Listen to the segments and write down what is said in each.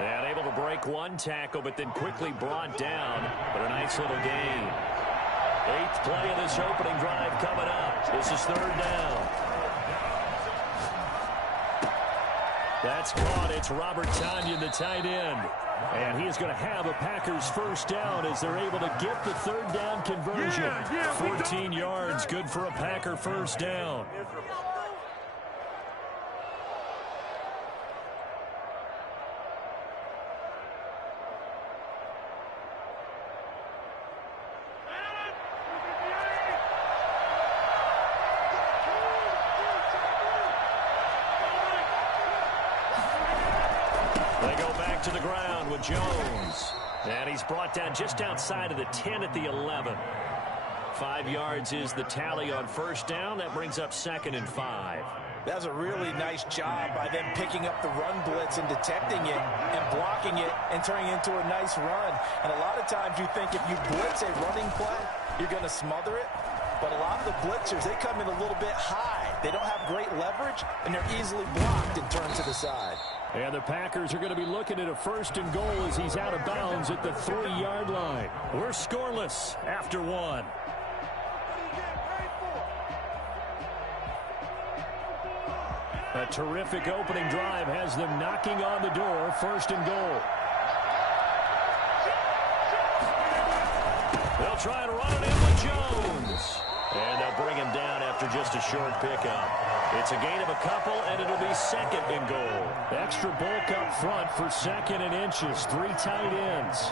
And able to break one tackle, but then quickly brought down. But a nice little gain. 8th play of this opening drive coming up. This is 3rd down. That's caught. It's Robert Tonyan, the tight end. And he is going to have a Packers first down as they're able to get the 3rd down conversion. 14 yards, good for a Packer first down. To the ground with Jones. And he's brought down just outside of the 10 at the 11. 5 yards is the tally on first down. That brings up 2nd and 5. That's a really nice job by them picking up the run blitz and detecting it and blocking it and turning it into a nice run. And a lot of times you think if you blitz a running play, you're going to smother it. But a lot of the blitzers, they come in a little bit high. They don't have great leverage, and they're easily blocked and turned to the side. And the Packers are going to be looking at a 1st and goal as he's out of bounds at the 3-yard line. We're scoreless after 1. A terrific opening drive has them knocking on the door. 1st and goal. They'll try and run it in with Jones. And they'll bring him down after just a short pickup. It's a gain of a couple, and it'll be 2nd and goal. Extra bulk up front for 2nd and inches. 3 tight ends.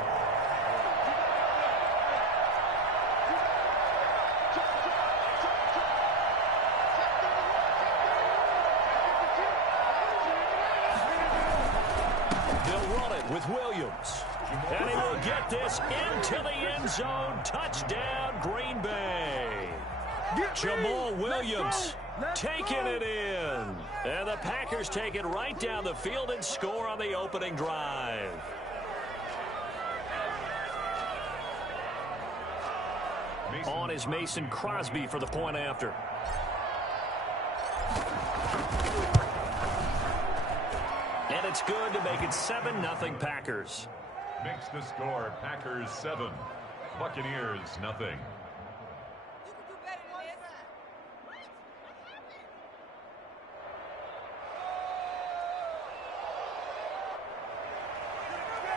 They'll run it with Williams. And he will get this into the end zone. Touchdown, Green Bay. Jamal Williams taking it in. And the Packers take it right down the field and score on the opening drive. On is Mason Crosby for the point after. And it's good to make it 7-0 Packers. Makes the score Packers 7, Buccaneers nothing.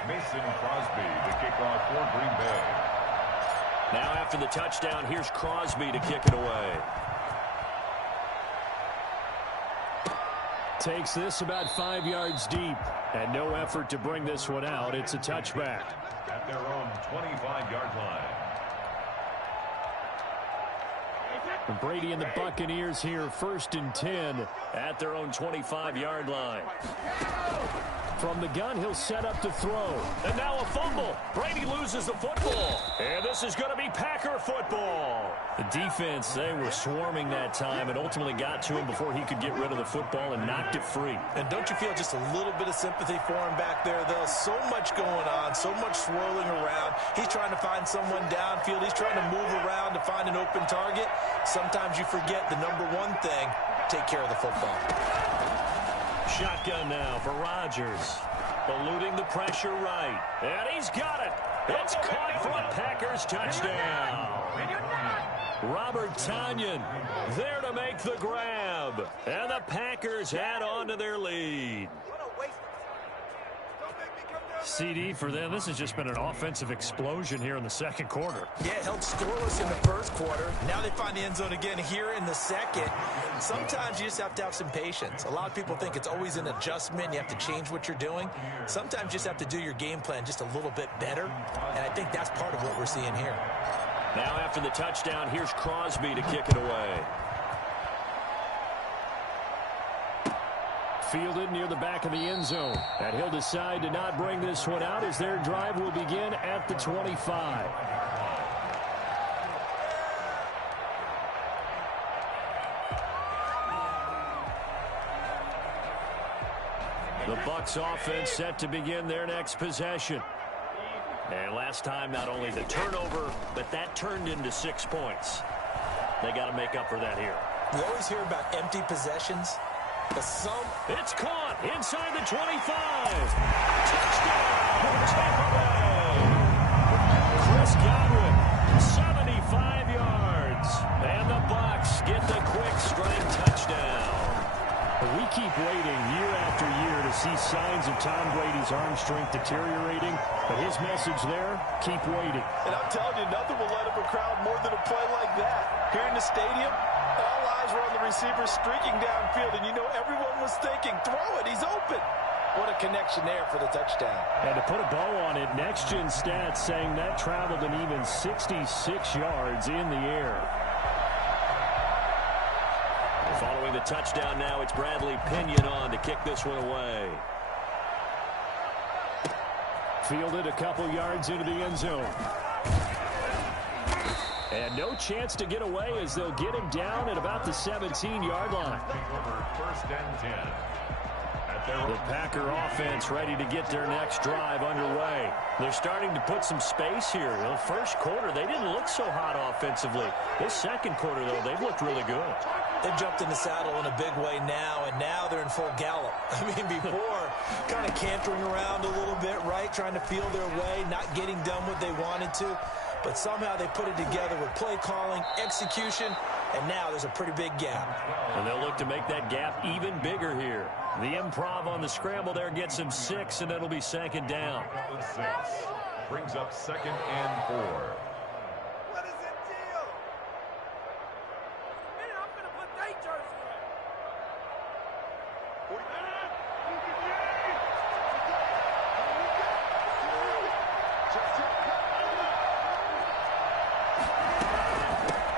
Mason Crosby, the kickoff for Green Bay. Now after the touchdown, here's Crosby to kick it away. Takes this about 5 yards deep. And no effort to bring this one out. It's a touchback. At their own 25-yard line. Brady and the Buccaneers here, 1st and 10 at their own 25-yard line. From the gun, he'll set up to throw. And now a fumble. Brady loses the football. And this is going to be Packer football. The defense, they were swarming that time and ultimately got to him before he could get rid of the football and knocked it free. And don't you feel just a little bit of sympathy for him back there, though? So much going on, so much swirling around. He's trying to find someone downfield. He's trying to move around to find an open target. Sometimes you forget the number one thing, take care of the football. Shotgun now for Rodgers. Eluding the pressure right. And he's got it. It's caught for a Packers touchdown. Robert Tonyan there to make the grab. And the Packers add on to their lead. CD for them. This has just been an offensive explosion here in the 2nd quarter. Yeah, held scoreless in the 1st quarter. Now they find the end zone again here in the 2nd. Sometimes you just have to have some patience. A lot of people think it's always an adjustment. You have to change what you're doing. Sometimes you just have to do your game plan just a little bit better. And I think that's part of what we're seeing here. Now after the touchdown, here's Crosby to kick it away. Fielded near the back of the end zone. And he'll decide to not bring this one out as their drive will begin at the 25. The Bucs offense set to begin their next possession. And last time, not only the turnover, but that turned into 6 points. They got to make up for that here. We always hear about empty possessions. It's caught inside the 25. Touchdown! Tom Brady's arm strength deteriorating, but his message there, keep waiting. And I'm telling you, nothing will light up a crowd more than a play like that. Here in the stadium, all eyes were on the receiver streaking downfield, and you know everyone was thinking, throw it, he's open. What a connection there for the touchdown. And to put a bow on it, next-gen stats saying that traveled an even 66 yards in the air. Following the touchdown now, it's Bradley Pinion on to kick this one away. Fielded a couple yards into the end zone. And no chance to get away as they'll get him down at about the 17-yard line. First and 10. The Packer offense ready to get their next drive underway. They're starting to put some space here. The first quarter, they didn't look so hot offensively. This second quarter, though, they've looked really good. They've jumped in the saddle in a big way now, and now they're in full gallop. I mean, before, kind of cantering around a little bit, right? Trying to feel their way, not getting done what they wanted to. But somehow they put it together with play calling, execution, and now there's a pretty big gap. And they'll look to make that gap even bigger here. The improv on the scramble there gets him 6, and it'll be second down. 6 brings up 2nd and 4. What is the deal? Man, I'm going to put their jersey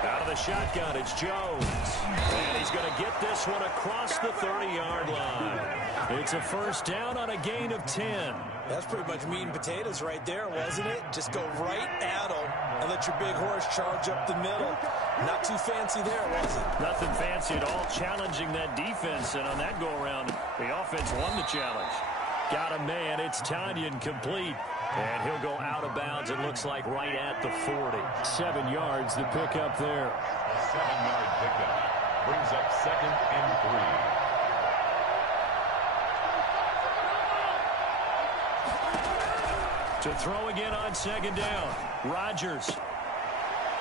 Out of the shotgun, it's Jones. And he's going to get this one across the 30-yard line. It's a first down on a gain of 10. That's pretty much meat and potatoes right there, wasn't it? Just go right at them and let your big horse charge up the middle. Not too fancy there, was it? Nothing fancy at all, challenging that defense. And on that go-around, the offense won the challenge. Got a man. It's Tanyan complete. And he'll go out of bounds, it looks like, right at the 40. 7 yards, the pickup there. A 7-yard pickup brings up 2nd and 3. To throw again on second down. Rodgers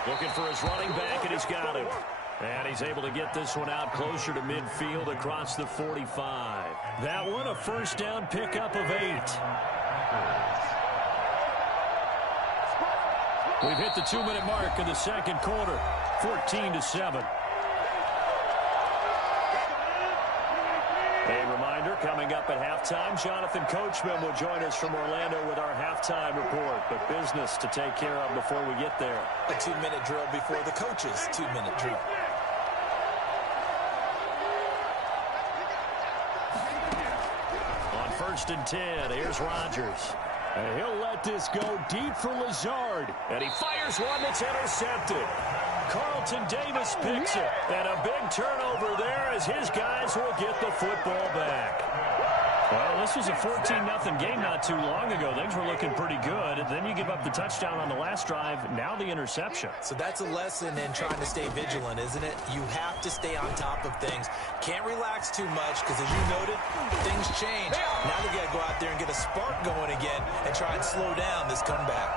looking for his running back, and he's got him. And he's able to get this one out closer to midfield across the 45. That one a first down pickup of 8. We've hit the 2-minute mark in the second quarter. 14-7. A reminder, coming up at halftime, Jonathan Coachman will join us from Orlando with our halftime report. But business to take care of before we get there. A 2-minute drill before the coach's 2-minute drill. On 1st and 10, here's Rodgers. And he'll let this go deep for Lazard. And he fires one that's intercepted. Carlton Davis picks it. And a big turnover there as his guys will get the football back. Well, this was a 14-0 game not too long ago. Things were looking pretty good. And then you give up the touchdown on the last drive. Now the interception. So that's a lesson in trying to stay vigilant, isn't it? You have to stay on top of things. Can't relax too much because, as you noted, things change. Now they got to go out there and get a spark going again and try and slow down this comeback.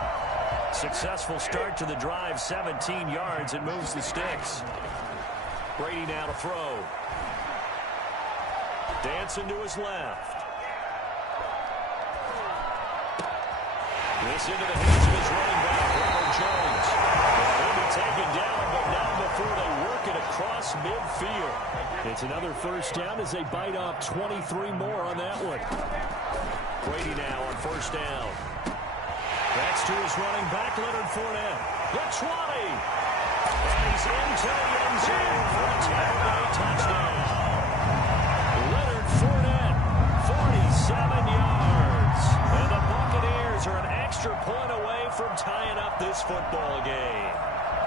Successful start to the drive, 17 yards. It moves the sticks. Brady now to throw. Dancing to his left. This into the hands of his running back, Ronald Jones. He'll be taken down, but not before they work it across midfield. It's another first down as they bite off 23 more on that one. Brady now on first down. That's to his running back, Leonard Fournette. The 20. And he's into the end zone for a Tampa Bay touchdown. Leonard Fournette, 47 yards. And the Buccaneers are an extra point away from tying up this football game.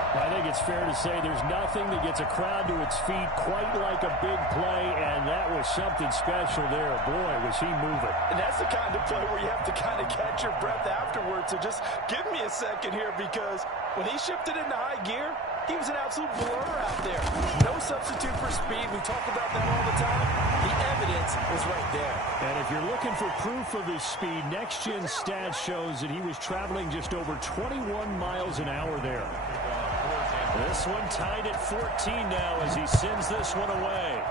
I think it's fair to say there's nothing that gets a crowd to its feet quite like a big play, and that was something special there. Boy, was he moving. And that's the kind of play where you have to kind of catch your breath afterwards. So just give me a second here, because when he shifted into high gear, he was an absolute blur out there. No substitute for speed. We talk about that all the time. The evidence was right there. And if you're looking for proof of his speed, next-gen stats shows that he was traveling just over 21 miles an hour there. This one tied at 14 now as he sends this one away.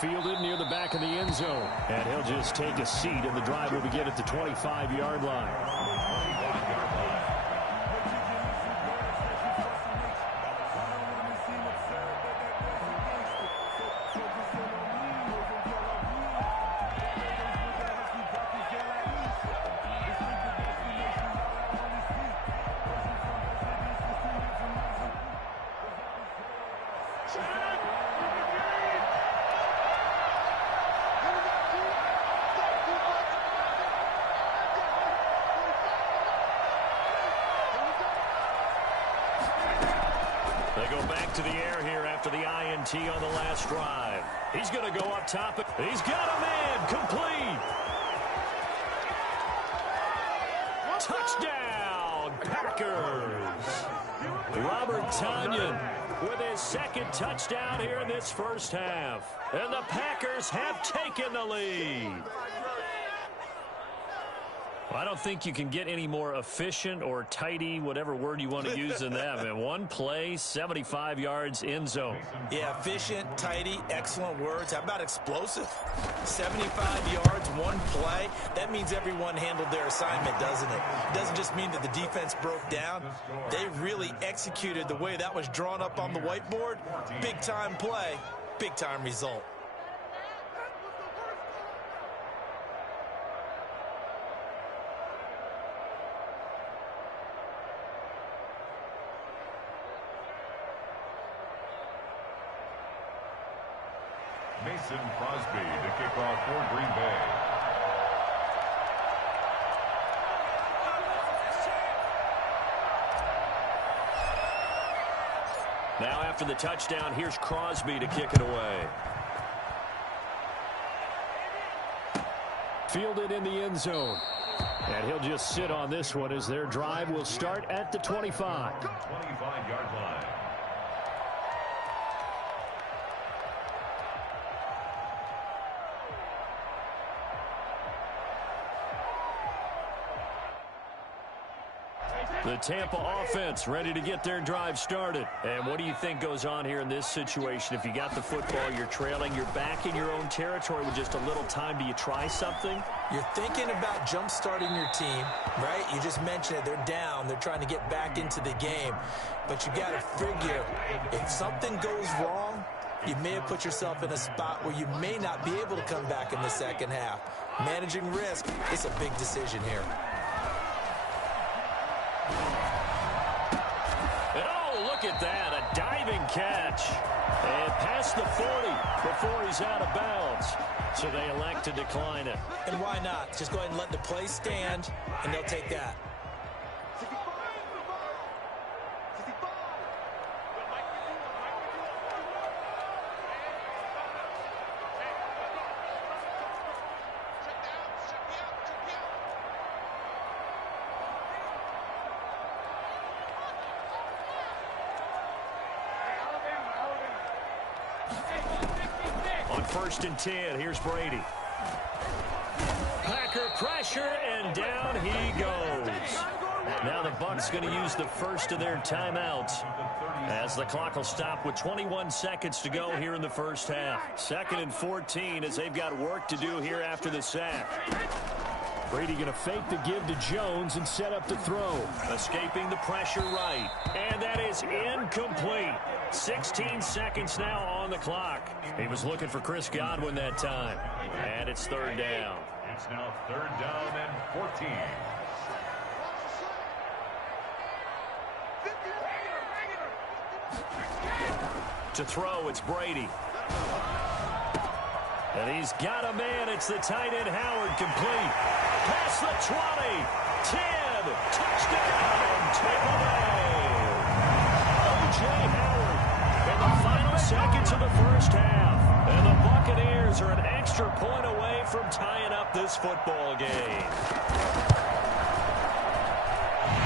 fielded near the back of the end zone. And he'll just take a seat, and the drive will begin at the 25-yard line. They go back to the air here after the INT on the last drive. He's going to go up top. He's got a man complete. Touchdown, Packers. Robert Tonyan with his second touchdown here in this first half. And the Packers have taken the lead. I don't think you can get any more efficient or tidy, whatever word you want to use in that. Man, one play, 75 yards, end zone. Yeah, efficient, tidy, excellent words. How about explosive? 75 yards, one play. That means everyone handled their assignment, doesn't it? It doesn't just mean that the defense broke down. They really executed the way that was drawn up on the whiteboard. Big-time play, big-time result. Mason Crosby to kick off for Green Bay. Now after the touchdown, here's Crosby to kick it away. Fielded in the end zone. And he'll just sit on this one as their drive will start at the 25. 25-yard line. The Tampa offense ready to get their drive started. And what do you think goes on here in this situation? If you got the football, you're trailing, you're back in your own territory with just a little time. Do you try something? You're thinking about jump-starting your team, right? You just mentioned it. They're down. They're trying to get back into the game. But you got to figure, if something goes wrong, you may have put yourself in a spot where you may not be able to come back in the second half. Managing risk is a big decision here. And oh, look at that, a diving catch. And past the 40 before he's out of bounds. So they elect to decline it. And why not? Just go ahead and let the play stand, and they'll take that. On 1st and 10, here's Brady. Packer pressure, and down he goes. Now the Bucs going to use the first of their timeouts as the clock will stop with 21 seconds to go here in the first half. 2nd and 14 as they've got work to do here after the sack. Brady going to fake the give to Jones and set up to throw. Escaping the pressure right. And that is incomplete. 16 seconds now on the clock. He was looking for Chris Godwin that time. And it's 3rd down. It's now 3rd down and 14. To throw, it's Brady. And he's got a man. It's the tight end Howard, complete. Past the 20. 10. Touchdown. Tampa Bay. O.J. Howard in the final seconds of the first half. And the Buccaneers are an extra point away from tying up this football game.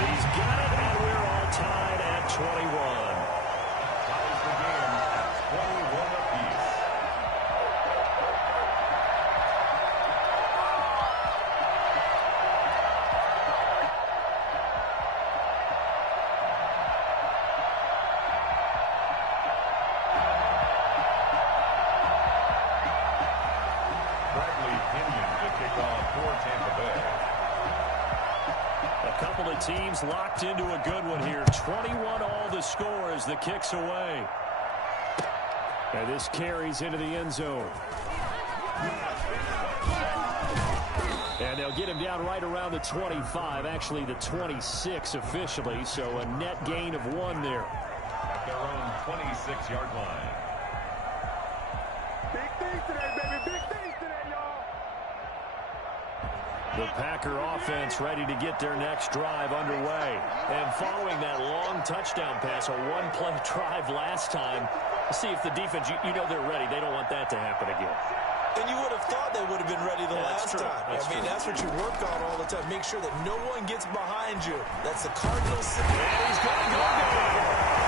He's got it, and we're all tied at 21. Ties the game at 21 apiece. Bradley Pinion to kick off for Tampa Bay. A couple of teams locked into a good one here. 21 all the score as the kick's away. And this carries into the end zone. And they'll get him down right around the 25, actually the 26 officially, so a net gain of 1 there. At their own 26-yard line. Big things today, baby. Big things today, y'all. The Packer offense ready to get their next drive underway. And following that long touchdown pass, a one-play drive last time, let's see if the defense, you know they're ready. They don't want that to happen again. And you would have thought they would have been ready the last time. That's what you work on all the time. Make sure that no one gets behind you. That's the Cardinals. And he's going to go down.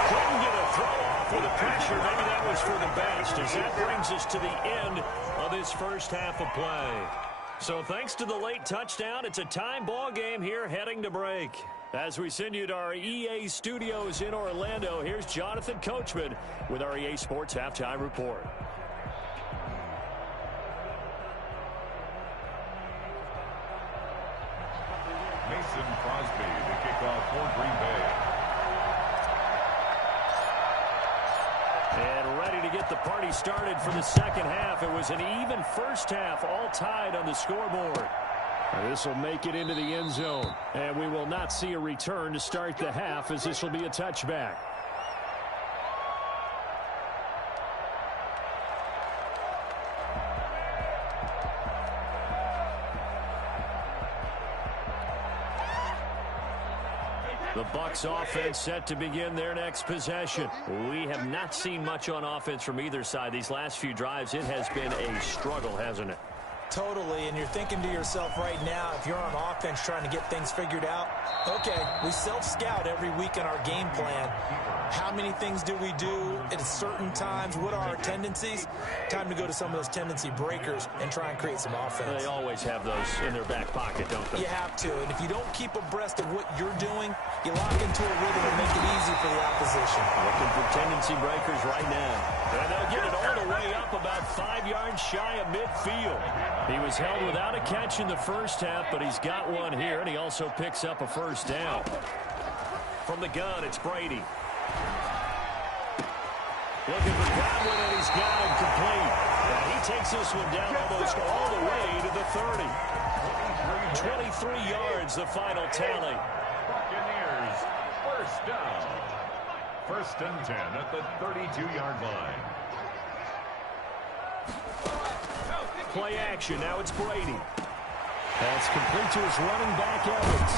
Couldn't get a throw off with the pressure. Maybe that was for the best, as that brings us to the end of this first half of play. So thanks to the late touchdown, it's a time ball game here heading to break. As we send you to our EA studios in Orlando, here's Jonathan Coachman with our EA Sports Halftime Report. Mason Crosby to kick off for Green Bay. And ready to get the party started for the second half. It was an even first half, all tied on the scoreboard. This will make it into the end zone. And we will not see a return to start the half, as this will be a touchback. The Bucs offense set to begin their next possession. We have not seen much on offense from either side. These last few drives, it has been a struggle, hasn't it? Totally, and you're thinking to yourself right now, if you're on offense trying to get things figured out, okay, we self-scout every week in our game plan. How many things do we do at certain times? What are our tendencies? Time to go to some of those tendency breakers and try and create some offense. They always have those in their back pocket, don't they? You have to, and if you don't keep abreast of what you're doing, you lock into a rhythm and make it easy for the opposition. Looking for tendency breakers right now. And they'll get it all the way up about 5 yards shy of midfield. He was held without a catch in the first half, but he's got one here, and he also picks up a first down. From the gun, it's Brady. Looking for Godwin, and he's got him complete. And he takes this one down almost all the way to the 30. 23 yards, the final tally. Buccaneers, first down. First and 10 at the 32-yard line. Play action. Now it's Brady. That's complete to his running back, Evans.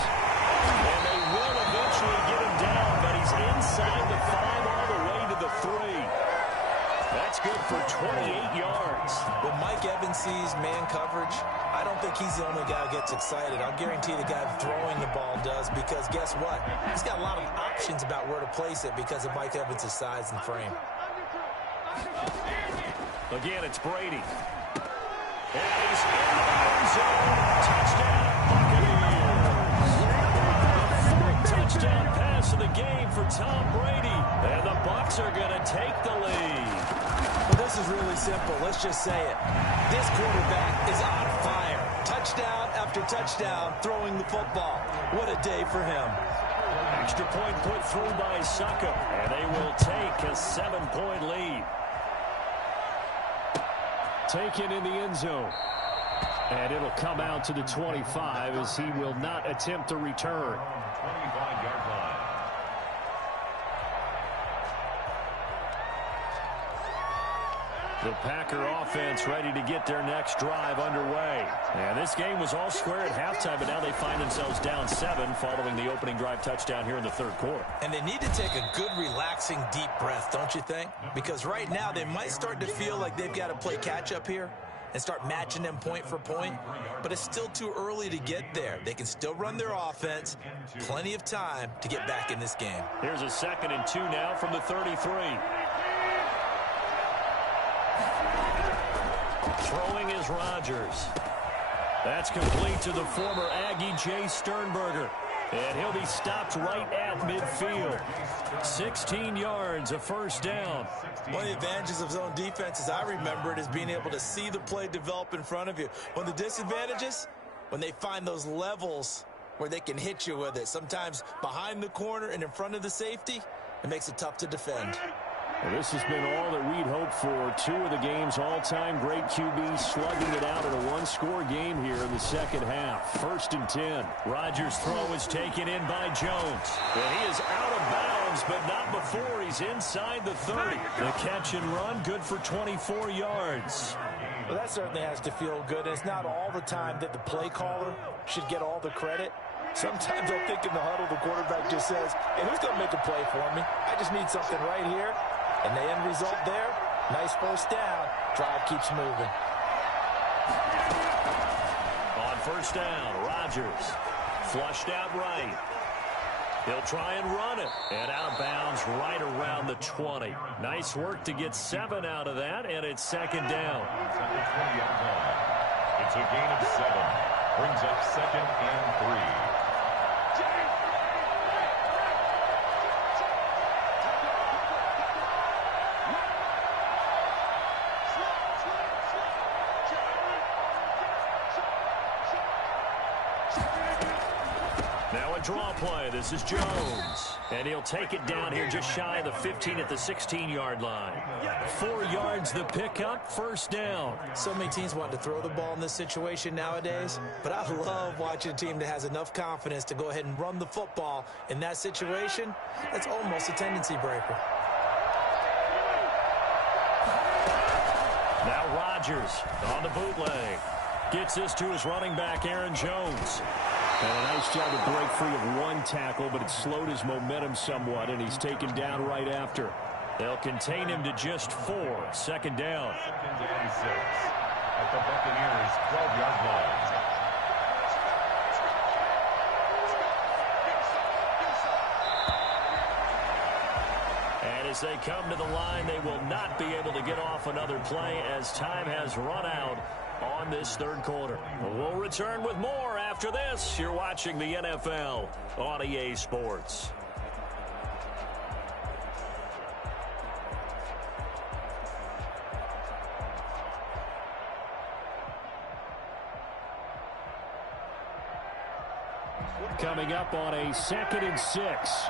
And they will eventually get him down, but he's inside the 5 all the way to the 3. That's good for 28 yards. When Mike Evans sees man coverage, I don't think he's the only guy who gets excited. I'll guarantee the guy throwing the ball does, because guess what? He's got a lot of options about where to place it because of Mike Evans' size and frame. Again, it's Brady. And he's in the end zone. Touchdown, Buccaneers. The 4th touchdown pass of the game for Tom Brady. And the Bucs are going to take the lead. Well, this is really simple. Let's just say it. This quarterback is on fire. Touchdown after touchdown throwing the football. What a day for him. Extra point put through by Suckup. And they will take a 7-point lead. Taken in the end zone. And it'll come out to the 25 as he will not attempt to return. 25-yard line. The Packer offense ready to get their next drive underway. And this game was all square at halftime, but now they find themselves down 7 following the opening drive touchdown here in the 3rd quarter. And they need to take a good, relaxing, deep breath, don't you think? Because right now they might start to feel like they've got to play catch-up here and start matching them point for point. But it's still too early to get there. They can still run their offense. Plenty of time to get back in this game. Here's a 2nd and 2 now from the 33. Throwing is Rodgers. That's complete to the former Aggie, Jay Sternberger. And he'll be stopped right at midfield. 16 yards, a first down. One of the advantages of zone defense, as I remember it, is being able to see the play develop in front of you. One of the disadvantages, when they find those levels where they can hit you with it, sometimes behind the corner and in front of the safety, it makes it tough to defend. Well, this has been all that we'd hoped for. Two of the game's all-time great QBs slugging it out in a one-score game here in the second half. 1st and 10. Rodgers' throw is taken in by Jones. And he is out of bounds, but not before he's inside the 30. The catch and run, good for 24 yards. Well, that certainly has to feel good. It's not all the time that the play caller should get all the credit. Sometimes I think in the huddle, the quarterback just says, hey, who's going to make a play for me? I just need something right here. And the end result there, nice first down. Drive keeps moving. On first down, Rodgers flushed out right. He'll try and run it. And out of bounds right around the 20. Nice work to get 7 out of that, and it's second down. It's a gain of 7. Brings up 2nd and 3. Draw play. This is Jones. And he'll take it down here just shy of the 15 at the 16-yard line. 4 yards the pickup, first down. So many teams want to throw the ball in this situation nowadays, but I love watching a team that has enough confidence to go ahead and run the football in that situation. That's almost a tendency breaker. Now Rodgers on the bootleg. Gets this to his running back, Aaron Jones. And a nice job to break free of one tackle, but it slowed his momentum somewhat, and he's taken down right after. They'll contain him to just 4. Second down. 2nd and 6 at the Buccaneers' 12-yard line. And as they come to the line, they will not be able to get off another play as time has run out on this third quarter. We'll return with more after this. You're watching the NFL on EA Sports. Coming up on a 2nd and 6.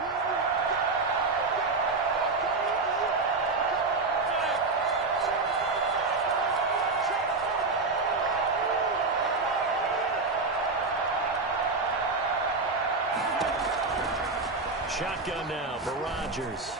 Shotgun now for Rodgers.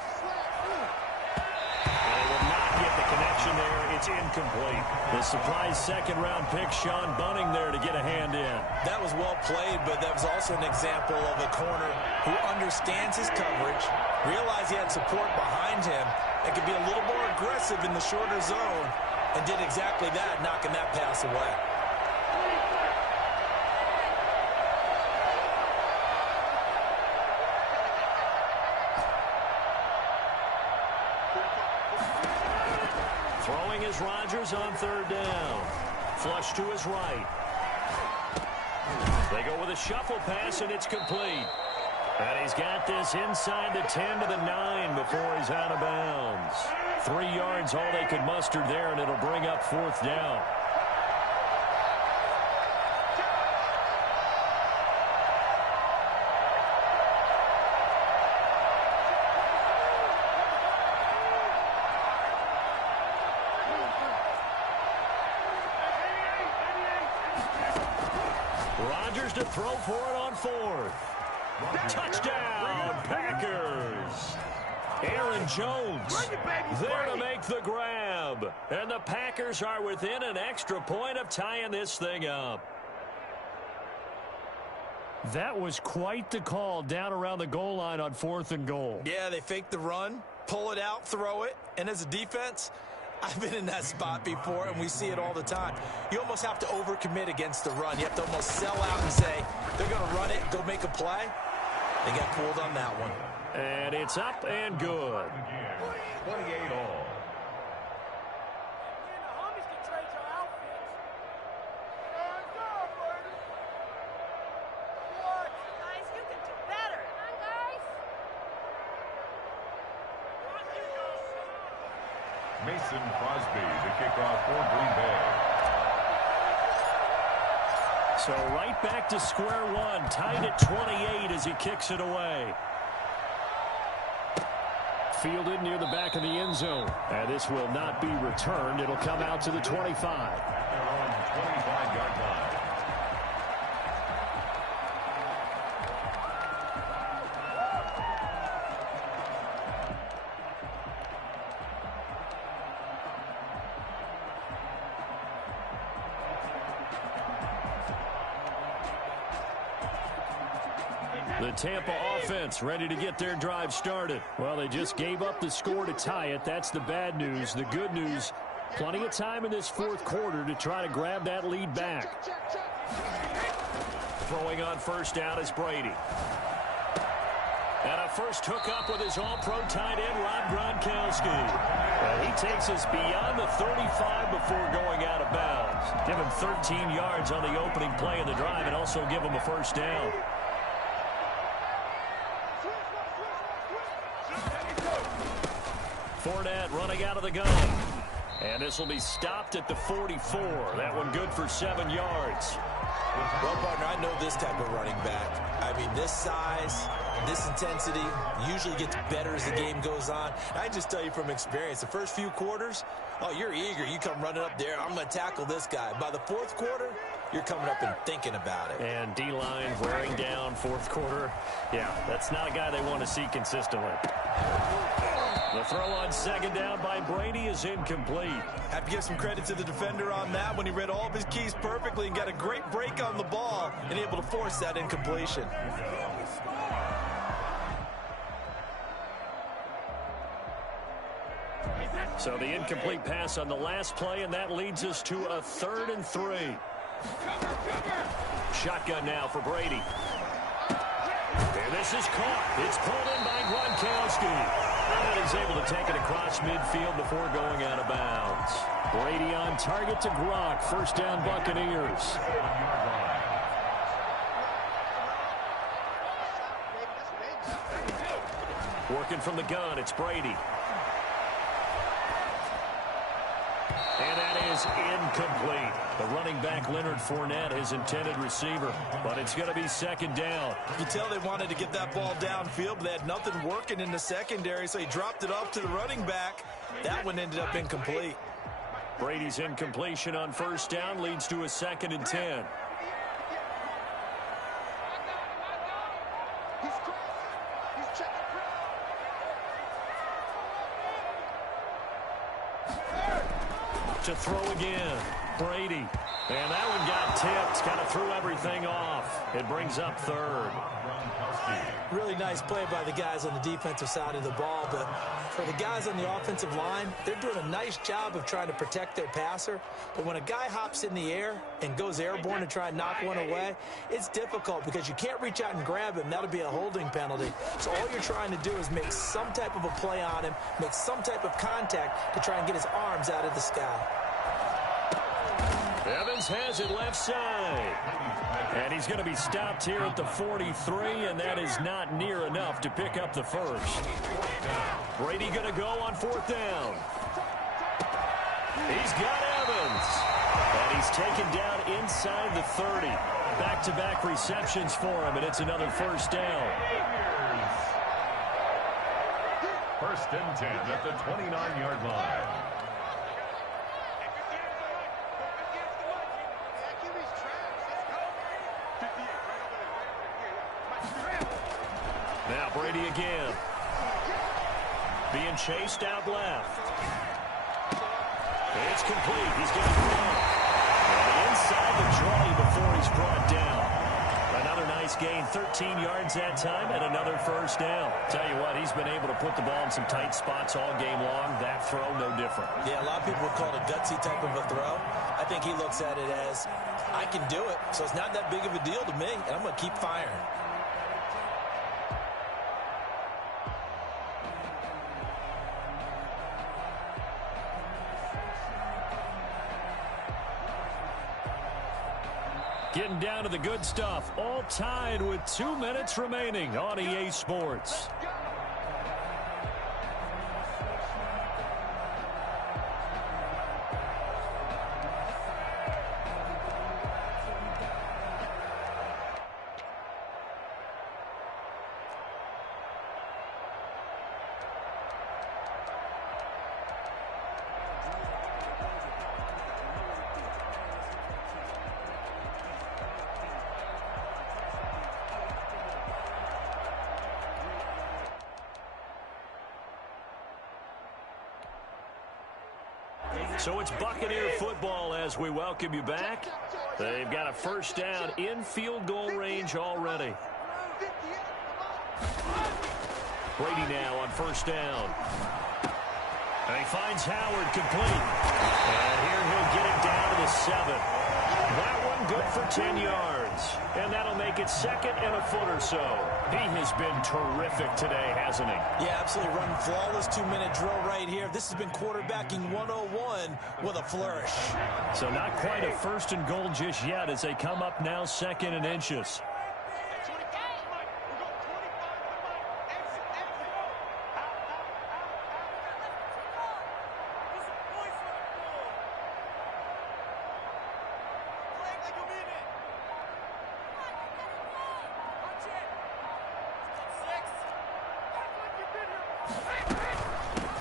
And he will not get the connection there. It's incomplete. The surprise second-round pick, Sean Bunning, there to get a hand in. That was well played, but that was also an example of a corner who understands his coverage, realized he had support behind him, and could be a little more aggressive in the shorter zone, and did exactly that, knocking that pass away. Throwing is Rodgers on third down. Flush to his right. They go with a shuffle pass, and it's complete. And he's got this inside the 10 to the 9 before he's out of bounds. 3 yards, all they could muster there, and it'll bring up 4th down. Rodgers to throw for it on 4th. Touchdown, Packers. Aaron Jones there to make the grab. And the Packers are within an extra point of tying this thing up. That was quite the call down around the goal line on 4th and goal. Yeah, they fake the run, pull it out, throw it. And as a defense, I've been in that spot before, and we see it all the time. You almost have to overcommit against the run. You have to almost sell out and say, they're going to run it, go make a play. They got pulled on that one. And it's up and good. 28 all. Guys, you can do Mason Crosby to kick off for Green Bay. So right back to square one, tied at 28 as he kicks it away. Fielded near the back of the end zone. And this will not be returned. It'll come out to the 25. They're on the 25-yard line. The Tampa offense ready to get their drive started. Well, they just gave up the score to tie it. That's the bad news. The good news, plenty of time in this fourth quarter to try to grab that lead back. Throwing on first down is Brady. And a first hookup with his all-pro tight end, Rob Gronkowski. Well, he takes us beyond the 35 before going out of bounds. Give him 13 yards on the opening play of the drive and also give him a first down. Fournette running out of the gun. And this will be stopped at the 44. That one good for 7 yards. Well, partner, I know this type of running back. I mean, this size, this intensity usually gets better as the game goes on. I just tell you from experience, the first few quarters, oh, you're eager. You come running up there, I'm going to tackle this guy. By the fourth quarter, you're coming up and thinking about it. And D-line wearing down fourth quarter. Yeah, that's not a guy they want to see consistently. The throw on second down by Brady is incomplete. Have to give some credit to the defender on that when he read all of his keys perfectly and got a great break on the ball and able to force that incompletion. So the incomplete pass on the last play, and that leads us to a 3rd and 3. Shotgun now for Brady. And this is caught. It's pulled in by Gronkowski. And he's able to take it across midfield before going out of bounds. Brady on target to Gronk. First down, Buccaneers. Working from the gun, it's Brady. And that is incomplete. The running back, Leonard Fournette, his intended receiver. But it's going to be second down. You can tell they wanted to get that ball downfield, but they had nothing working in the secondary, so he dropped it off to the running back. That one ended up incomplete. Brady's incompletion on first down leads to a 2nd and 10. To throw again, Brady. And that one got tipped, kind of threw everything off. It brings up 3rd. Really nice play by the guys on the defensive side of the ball, but for the guys on the offensive line, they're doing a nice job of trying to protect their passer. But when a guy hops in the air and goes airborne to try and knock one away, it's difficult because you can't reach out and grab him. That'll be a holding penalty. So all you're trying to do is make some type of a play on him, make some type of contact to try and get his arms out of the sky. Evans has it left side. And he's going to be stopped here at the 43, and that is not near enough to pick up the first. Brady going to go on 4th down. He's got Evans. And he's taken down inside the 30. Back-to-back receptions for him, and it's another first down. 1st and 10 at the 29-yard line. Now Brady again. Being chased out left. It's complete. He's going to throw. And inside the 20 before he's brought down. Another nice gain. 13 yards that time and another first down. Tell you what, he's been able to put the ball in some tight spots all game long. That throw, no different. Yeah, a lot of people would call it a gutsy type of a throw. I think he looks at it as, I can do it, so it's not that big of a deal to me, and I'm going to keep firing. Getting down to the good stuff. All tied with 2 minutes remaining on EA Sports. So it's Buccaneer football as we welcome you back. They've got a first down in field goal range already. Brady now on first down. And he finds Howard complete. And here he'll get it down to the 7. That one good for 10 yards. And that'll make it second and a foot or so. He has been terrific today, hasn't he? Yeah, absolutely. Running flawless 2-minute drill right here. This has been quarterbacking 101 with a flourish. So not quite a first and goal just yet as they come up now second and inches.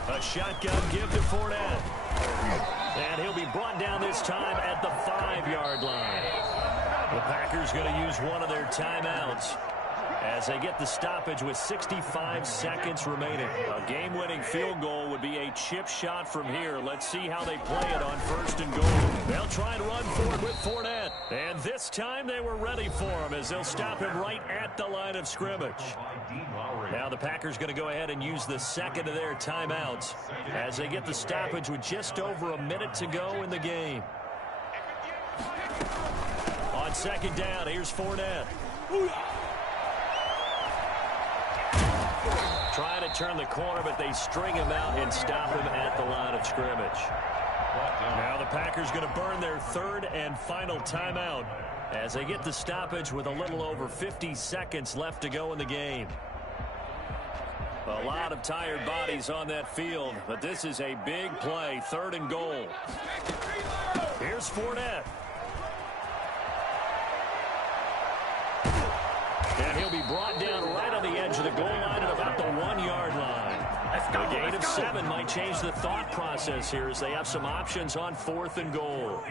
A shotgun give to Fournette. And he'll be brought down this time at the 5-yard line. The Packers going to use one of their timeouts as they get the stoppage with 65 seconds remaining. A game-winning field goal would be a chip shot from here. Let's see how they play it on first and goal. They'll try and run for it with Fournette. And this time they were ready for him as they'll stop him right at the line of scrimmage. Now the Packers going to go ahead and use the second of their timeouts as they get the stoppage with just over a minute to go in the game. On second down, here's Fournette. Trying to turn the corner, but they string him out and stop him at the line of scrimmage. Now the Packers going to burn their third and final timeout as they get the stoppage with a little over 50 seconds left to go in the game. A lot of tired bodies on that field, but this is a big play, third and goal. Here's Fournette. And he'll be brought down right on the edge of the goal line at about the 1-yard line. A gain of 7 might change the thought process here as they have some options on fourth and goal.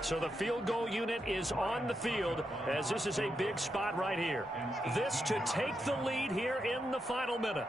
So the field goal unit is on the field as this is a big spot right here. This to take the lead here in the final minute.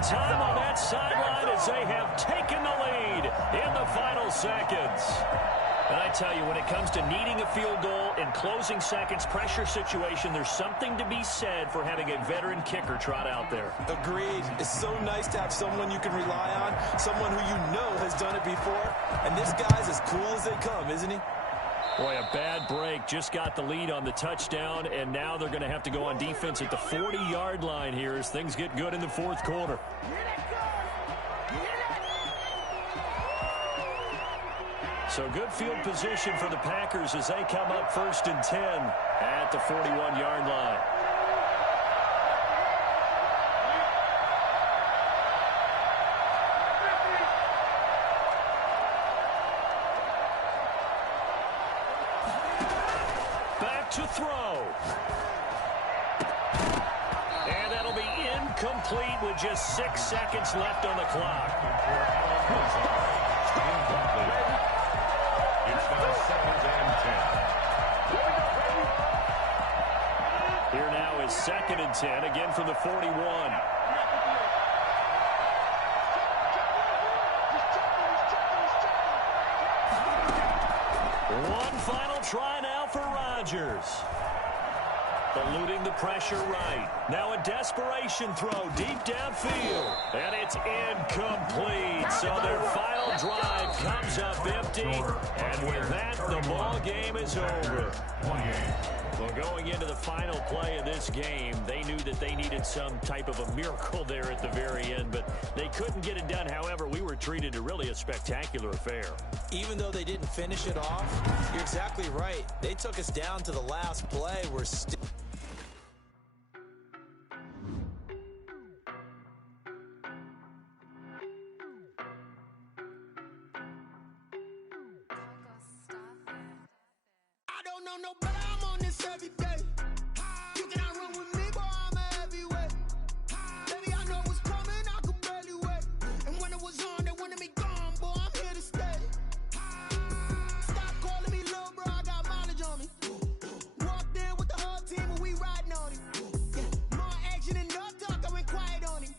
Time on that sideline as they have taken the lead in the final seconds. And I tell you, when it comes to needing a field goal in closing seconds, pressure situation, there's something to be said for having a veteran kicker trot out there. Agreed. It's so nice to have someone you can rely on, someone who you know has done it before. And this guy's as cool as they come, isn't he? Boy, a bad break. Just got the lead on the touchdown, and now they're going to have to go on defense at the 40-yard line here as things get good in the fourth quarter. So good field position for the Packers as they come up first and 10 at the 41-yard line. To throw. And that'll be incomplete with just 6 seconds left on the clock. It's now 2nd and 10. Here now is 2nd and 10, again from the 41. One final try now for Rodgers. Eluding the pressure right. Now a desperation throw deep downfield. And it's incomplete. So their final drive comes up empty. And with that, the ball game is over. Well, going into the final play of this game, they knew that they needed some type of a miracle there at the very end, but they couldn't get it done. However, we were treated to really a spectacular affair. Even though they didn't finish it off, you're exactly right. They took us down to the last play. We're still... know no better, I'm on this every day. You cannot run with me, boy, I'm a heavyweight. Baby, I know what's coming, I could barely wait. And when it was on, they wanted me gone, boy, I'm here to stay. Stop calling me little bro, I got mileage on me. Walked in with the whole team and we riding on him. Yeah, more action and no talk, I went quiet on him.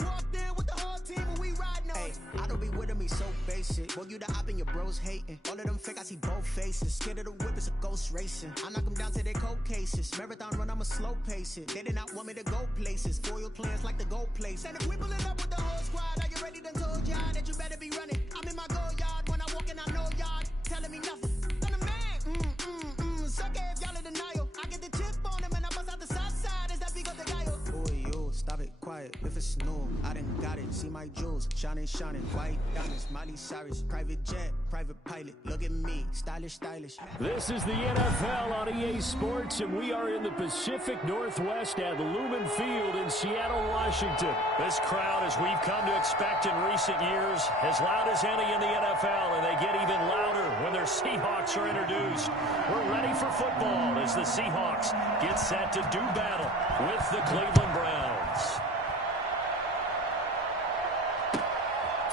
Walked in with the whole team and we riding on him. I don't be with him, he's so basic. Boy, you the op and your bros hating. All of them fake, I see both faces. Scared of the whip, it's a ghost racing. I knock them down to their cold cases. Marathon run, I'ma slow pace it. They did not want me to go places. Foil plans like the gold place. And if we pulling up with the whole squad, are you ready to told y'all that you better be running? I'm in my go yard, when I walk in, I know y'all telling me nothing. I'm the man, suck it if y'all in denial. I get the chip on them and I bust out the south side, is that big of the guy? Boy, yo, stop it, quiet. If it's new, I done got it. See my jewels, shining, shining. White diamonds, Miley Cyrus. Private jet, private pilot. Look at me, stylish, stylish. This is the NFL on EA Sports, and we are in the Pacific Northwest at Lumen Field in Seattle, Washington. This crowd, as we've come to expect in recent years, as loud as any in the NFL, and they get even louder when their Seahawks are introduced. We're ready for football as the Seahawks get set to do battle with the Cleveland Browns.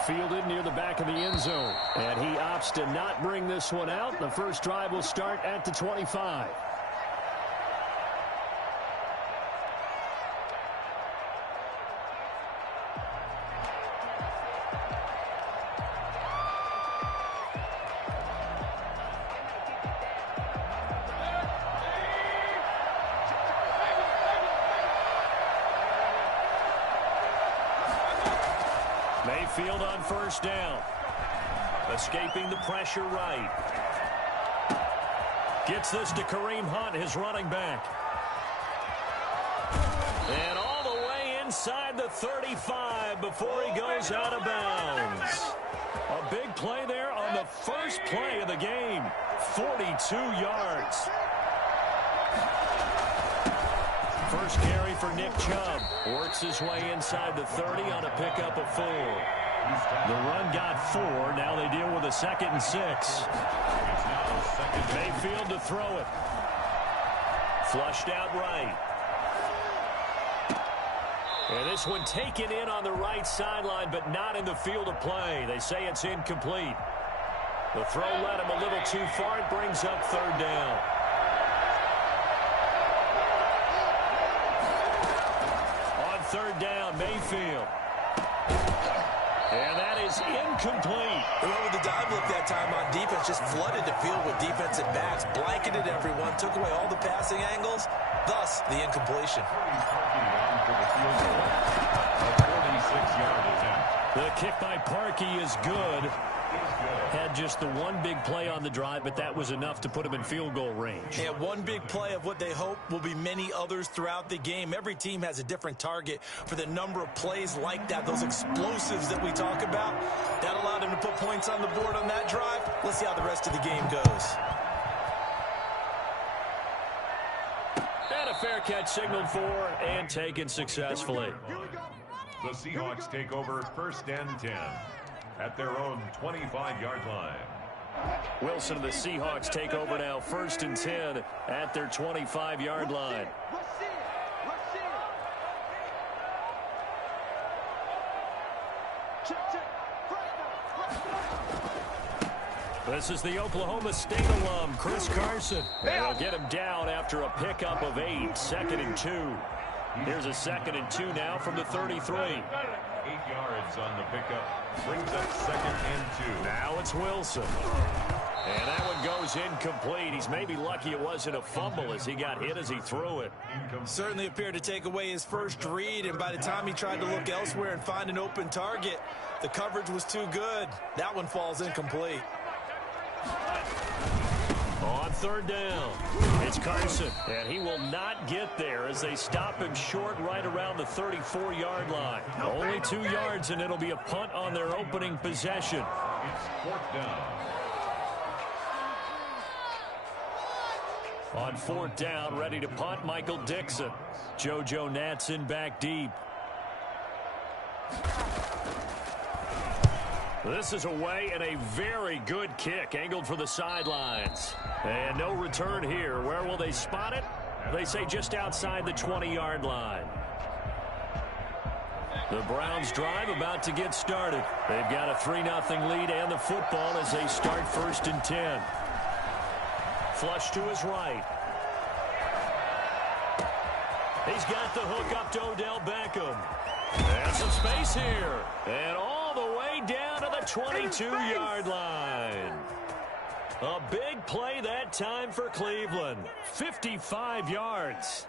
Fielded near the back of the end zone, and he opts to not bring this one out. The first drive will start at the 25. Mayfield on first down. Escaping the pressure right. Gets this to Kareem Hunt, his running back. And all the way inside the 35 before he goes out of bounds. A big play there on the first play of the game. 42 yards. First carry for Nick Chubb. Works his way inside the 30 on a pickup of 4. The run got 4. Now they deal with a 2nd and 6. Mayfield to throw it. Flushed out right. And this one taken in on the right sideline, but not in the field of play. They say it's incomplete. The throw led him a little too far. It brings up 3rd down. On 3rd down, Mayfield. And that is incomplete. Went with the dive look that time on defense, just flooded the field with defensive backs, blanketed everyone, took away all the passing angles, thus the incompletion. The kick by Parkey is good. Had just the one big play on the drive, but that was enough to put him in field goal range. Yeah, one big play of what they hope will be many others throughout the game. Every team has a different target for the number of plays like that, those explosives that we talk about. That allowed him to put points on the board on that drive. Let's see how the rest of the game goes. And a fair catch signaled for and taken successfully. The Seahawks take over 1st and 10 at their own 25-yard line. Wilson and the Seahawks take over now, 1st and 10 at their 25-yard line. This is the Oklahoma State alum, Chris Carson. They'll get him down after a pickup of 8, 2nd and 2. Here's a 2nd and 2 now from the 33. 8 yards on the pickup. Brings up 2nd and 2. Now it's Wilson. And that one goes incomplete. He's maybe lucky it wasn't a fumble as he got hit as he threw it. Certainly appeared to take away his first read, and by the time he tried to look elsewhere and find an open target, the coverage was too good. That one falls incomplete. On 3rd down, it's Carson, and he will not get there as they stop him short right around the 34-yard line. Only 2 yards, and it'll be a punt on their opening possession. It's 4th down. On 4th down, ready to punt, Michael Dixon. JoJo Natson back deep. This is away and a very good kick angled for the sidelines. And no return here. Where will they spot it? They say just outside the 20-yard line. The Browns drive about to get started. They've got a 3-0 lead and the football as they start 1st and 10. Flush to his right. He's got the hook up to Odell Beckham. And some space here. And all the way down to the 22-yard line. A big play that time for Cleveland. 55 yards.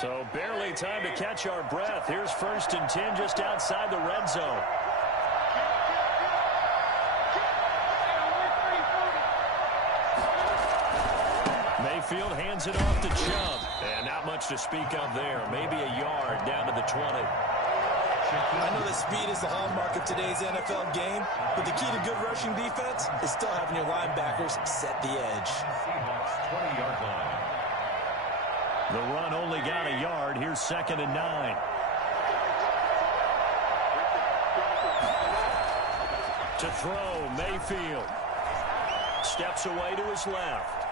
So barely time to catch our breath. Here's 1st and 10 just outside the red zone. Mayfield hands it off to Chubb. And not much to speak of there. Maybe a yard down to the 20. I know that speed is the hallmark of today's NFL game, but the key to good rushing defense is still having your linebackers set the edge. Seahawks 20-yard line. The run only got a yard. Here's 2nd and 9. To throw, Mayfield. Steps away to his left.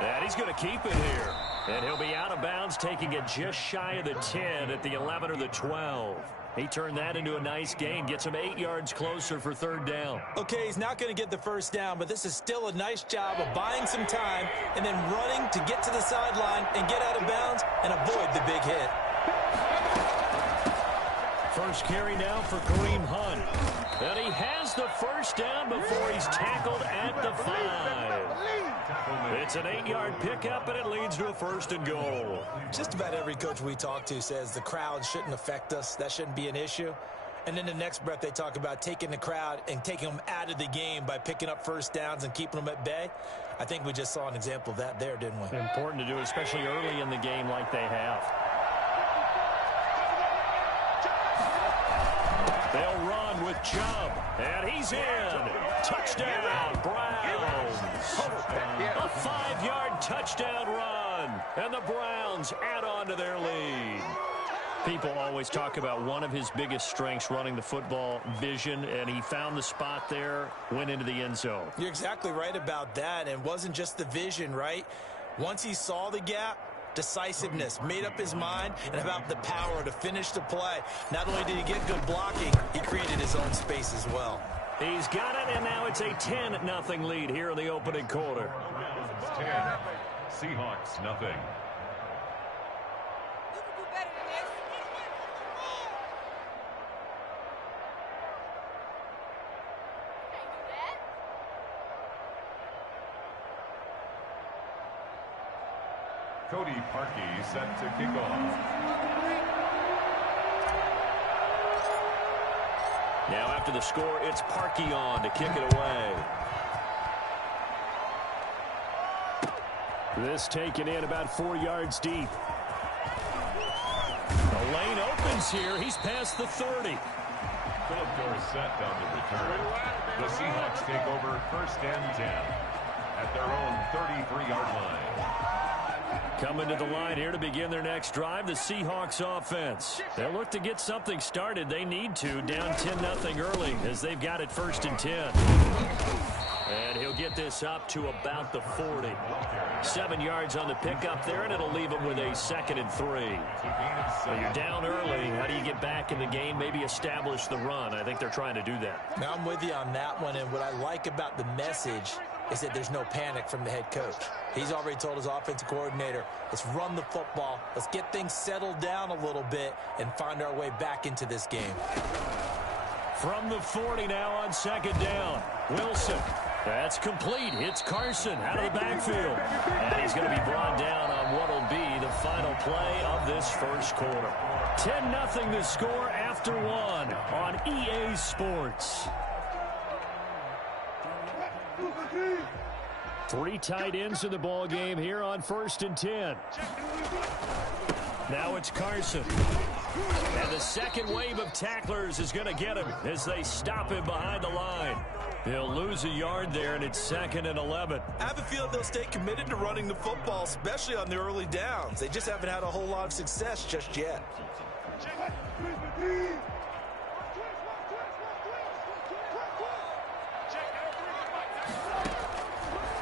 And he's going to keep it here. And he'll be out of bounds, taking it just shy of the 10 at the 11 or the 12. He turned that into a nice gain, gets him 8 yards closer for 3rd down. Okay, he's not going to get the 1st down, but this is still a nice job of buying some time and then running to get to the sideline and get out of bounds and avoid the big hit. First carry now for Kareem Hunt. And he has the 1st down before he's tackled at the 5. It's an 8-yard pickup, and it leads to a 1st and goal. Just about every coach we talk to says the crowd shouldn't affect us. That shouldn't be an issue. And then the next breath they talk about taking the crowd and taking them out of the game by picking up 1st downs and keeping them at bay. I think we just saw an example of that there, didn't we? Important to do, especially early in the game like they have. They'll run with Chubb, and he's in. Touchdown, Browns. A 5-yard touchdown run, and the Browns add on to their lead. People always talk about one of his biggest strengths running the football, vision, and he found the spot there, went into the end zone. You're exactly right about that, and it wasn't just the vision, right? Once he saw the gap, decisiveness, made up his mind, and about the power to finish the play. Not only did he get good blocking, he created his own space as well. He's got it, and now it's a 10-0 lead here in the opening quarter. 10, Seahawks nothing. Cody Parkey set to kick off. Now after the score, it's Parkey on to kick it away. This taken in about 4 yards deep. The lane opens here. He's past the 30. Philip Dorsett on the return. The Seahawks take over 1st and 10 at their own 33-yard line. Coming to the line here to begin their next drive, the Seahawks offense. They'll look to get something started. They need to, down 10-0 early as they've got it 1st and 10. And he'll get this up to about the 40. 7 yards on the pickup there, and it'll leave him with a 2nd and 3. So you're down early. How do you get back in the game, maybe establish the run? I think they're trying to do that. Now I'm with you on that one, and what I like about the message is that there's no panic from the head coach. He's already told his offensive coordinator, let's run the football, let's get things settled down a little bit and find our way back into this game. From the 40 now on 2nd down. Wilson. That's complete. It's Carson out of the backfield. And he's going to be brought down on what will be the final play of this 1st quarter. 10-0 the score after 1 on EA Sports. 3 tight ends in the ball game here on 1st and 10. Now it's Carson. And the second wave of tacklers is going to get him as they stop him behind the line. He'll lose a yard there, and it's 2nd and 11. I have a feeling they'll stay committed to running the football, especially on the early downs. They just haven't had a whole lot of success just yet.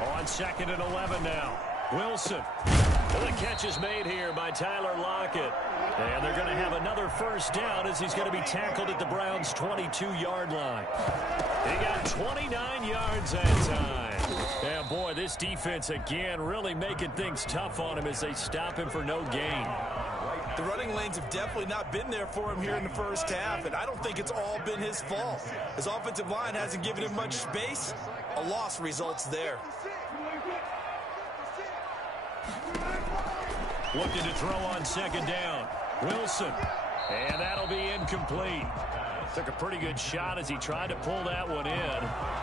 On 2nd and 11 now. Wilson. And the catch is made here by Tyler Lockett. And they're going to have another 1st down as he's going to be tackled at the Browns' 22-yard line. He got 29 yards that time. And boy, this defense again really making things tough on him as they stop him for no gain. The running lanes have definitely not been there for him here in the 1st half, and I don't think it's all been his fault. His offensive line hasn't given him much space. A loss results there. Looking to throw on second down. Wilson. And that'll be incomplete. Took a pretty good shot as he tried to pull that one in.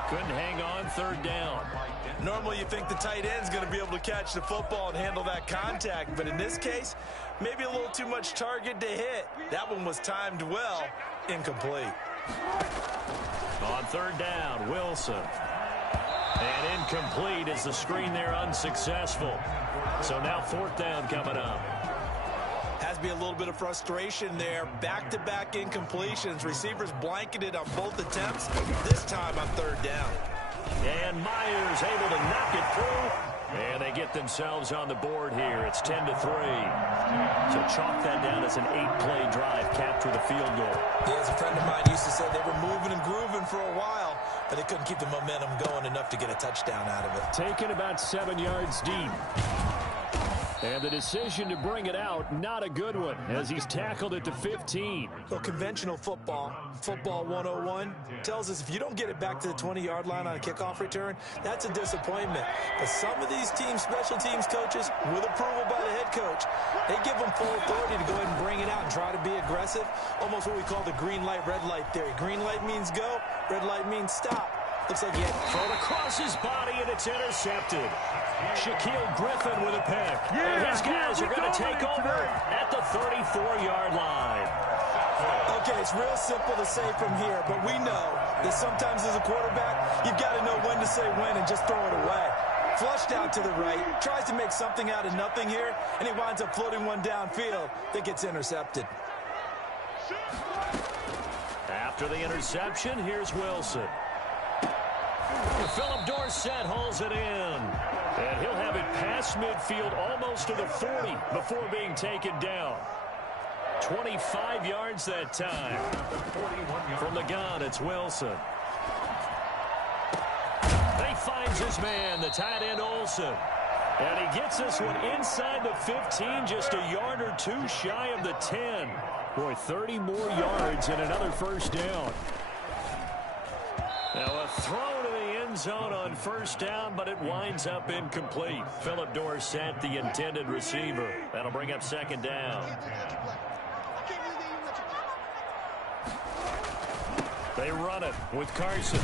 Couldn't hang on third down. Normally you think the tight end's going to be able to catch the football and handle that contact, but in this case, maybe a little too much target to hit. That one was timed well. Incomplete. On third down, Wilson. And incomplete as the screen there unsuccessful. So now fourth down coming up. Has to be a little bit of frustration there. Back-to-back incompletions. Receivers blanketed on both attempts, this time on third down. And Myers able to knock it through. And they get themselves on the board here. It's 10-3. So chalk that down as an 8-play drive capped with a field goal. Yeah, as a friend of mine used to say, they were moving and grooving for a while, but they couldn't keep the momentum going enough to get a touchdown out of it. Taken about 7 yards deep. And the decision to bring it out, not a good one, as he's tackled it to 15. Well, conventional football 101, tells us if you don't get it back to the 20-yard line on a kickoff return, that's a disappointment. But some of these teams, special teams coaches, with approval by the head coach, they give them full authority to go ahead and bring it out and try to be aggressive. Almost what we call the green light, red light theory. Green light means go, red light means stop. Looks like he had thrown across his body, and it's intercepted. Shaquille Griffin with a pick. And his guys are going to take over at the 34-yard line. Okay, it's real simple to say from here, but we know that sometimes as a quarterback, you've got to know when to say when and just throw it away. Flushed out to the right, tries to make something out of nothing here, and he winds up floating one downfield that gets intercepted. After the interception, here's Wilson. Philip Dorsett hauls it in. And he'll have it past midfield almost to the 40 before being taken down. 25 yards that time. From the gun, it's Wilson. He finds his man, the tight end Olsen. And he gets this one inside the 15, just a yard or two shy of the 10. Boy, 30 more yards and another first down. Now a throw to the end zone on first down, but it winds up incomplete. Philip Dorsett, the intended receiver. That'll bring up second down. They run it with Carson.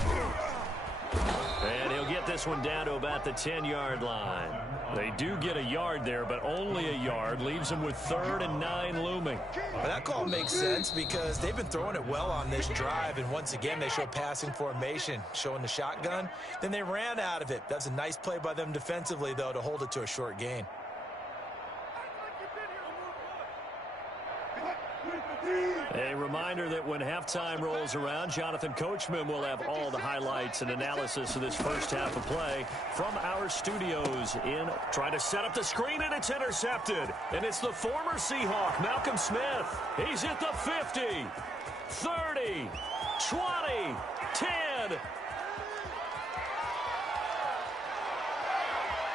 And he'll get this one down to about the 10-yard line. They do get a yard there, but only a yard. Leaves them with 3rd and 9 looming. Well, that call makes sense because they've been throwing it well on this drive, and once again they show passing formation, showing the shotgun. Then they ran out of it. That's a nice play by them defensively, though, to hold it to a short gain. A reminder that when halftime rolls around, Jonathan Coachman will have all the highlights and analysis of this first half of play from our studios in. Trying to set up the screen, and it's intercepted. And it's the former Seahawk, Malcolm Smith. He's at the 50, 30, 20, 10.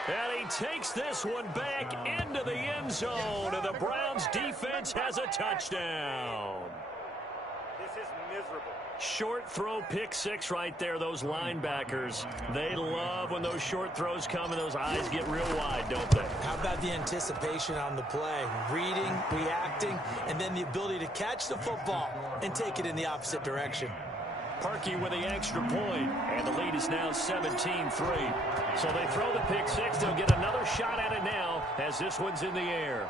And he takes this one back into the end zone, and the Browns defense has a touchdown. This is miserable. Short throw, pick six right there, those linebackers. They love when those short throws come and those eyes get real wide, don't they? How about the anticipation on the play? Reading, reacting, and then the ability to catch the football and take it in the opposite direction. Parkey with the extra point, and the lead is now 17-3. So they throw the pick six. They'll get another shot at it now as this one's in the air.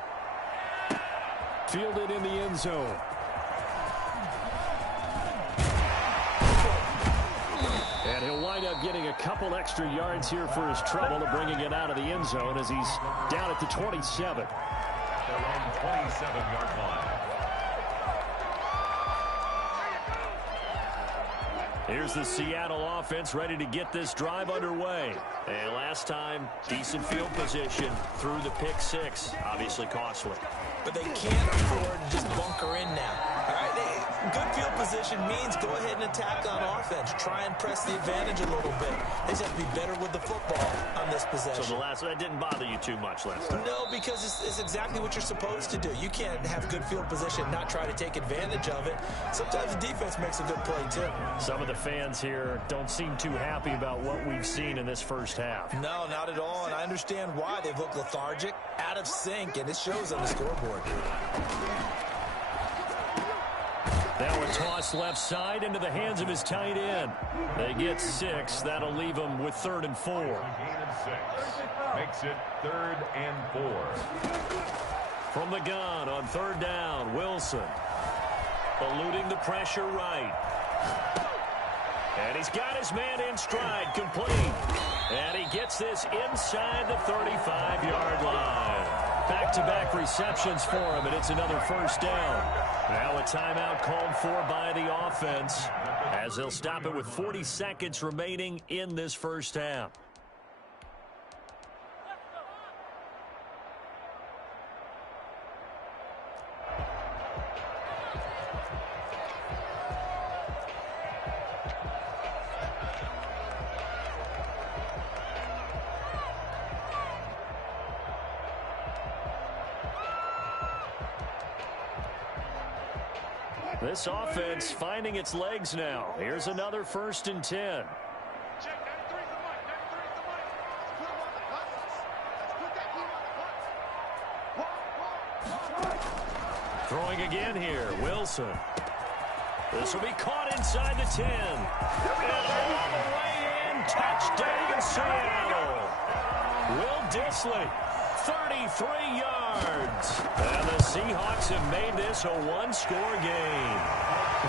Fielded in the end zone. And he'll wind up getting a couple extra yards here for his trouble of bringing it out of the end zone as he's down at the 27. Their own 27-yard line. Here's the Seattle offense ready to get this drive underway. And last time, decent field position through the pick six. Obviously costly. But they can't afford to just bunker in now. All right, good field position means go ahead and attack on offense. Try and press the advantage a little bit. They just have to be better with the football on this possession. So that didn't bother you too much last time? No, because it's exactly what you're supposed to do. You can't have good field position and not try to take advantage of it. Sometimes the defense makes a good play, too. Some of the fans here don't seem too happy about what we've seen in this first half. No, not at all, and I understand why. They've looked lethargic, out of sync, and it shows on the scoreboard. Now a toss left side into the hands of his tight end. They get 6. That'll leave them with 3rd and 4. Gain of 6. Makes it 3rd and 4. From the gun on 3rd down, Wilson. Eluding the pressure right. And he's got his man in stride, complete. And he gets this inside the 35-yard line. Back-to-back receptions for him, and it's another first down. Now a timeout called for by the offense as they'll stop it with 40 seconds remaining in this first half. This offense finding its legs now. Here's another 1st and 10. Throwing again here, Wilson. This will be caught inside the 10. And all the way in, touchdown Seattle. Will Dissly, 33 yards. And the Seahawks have made this a one-score game.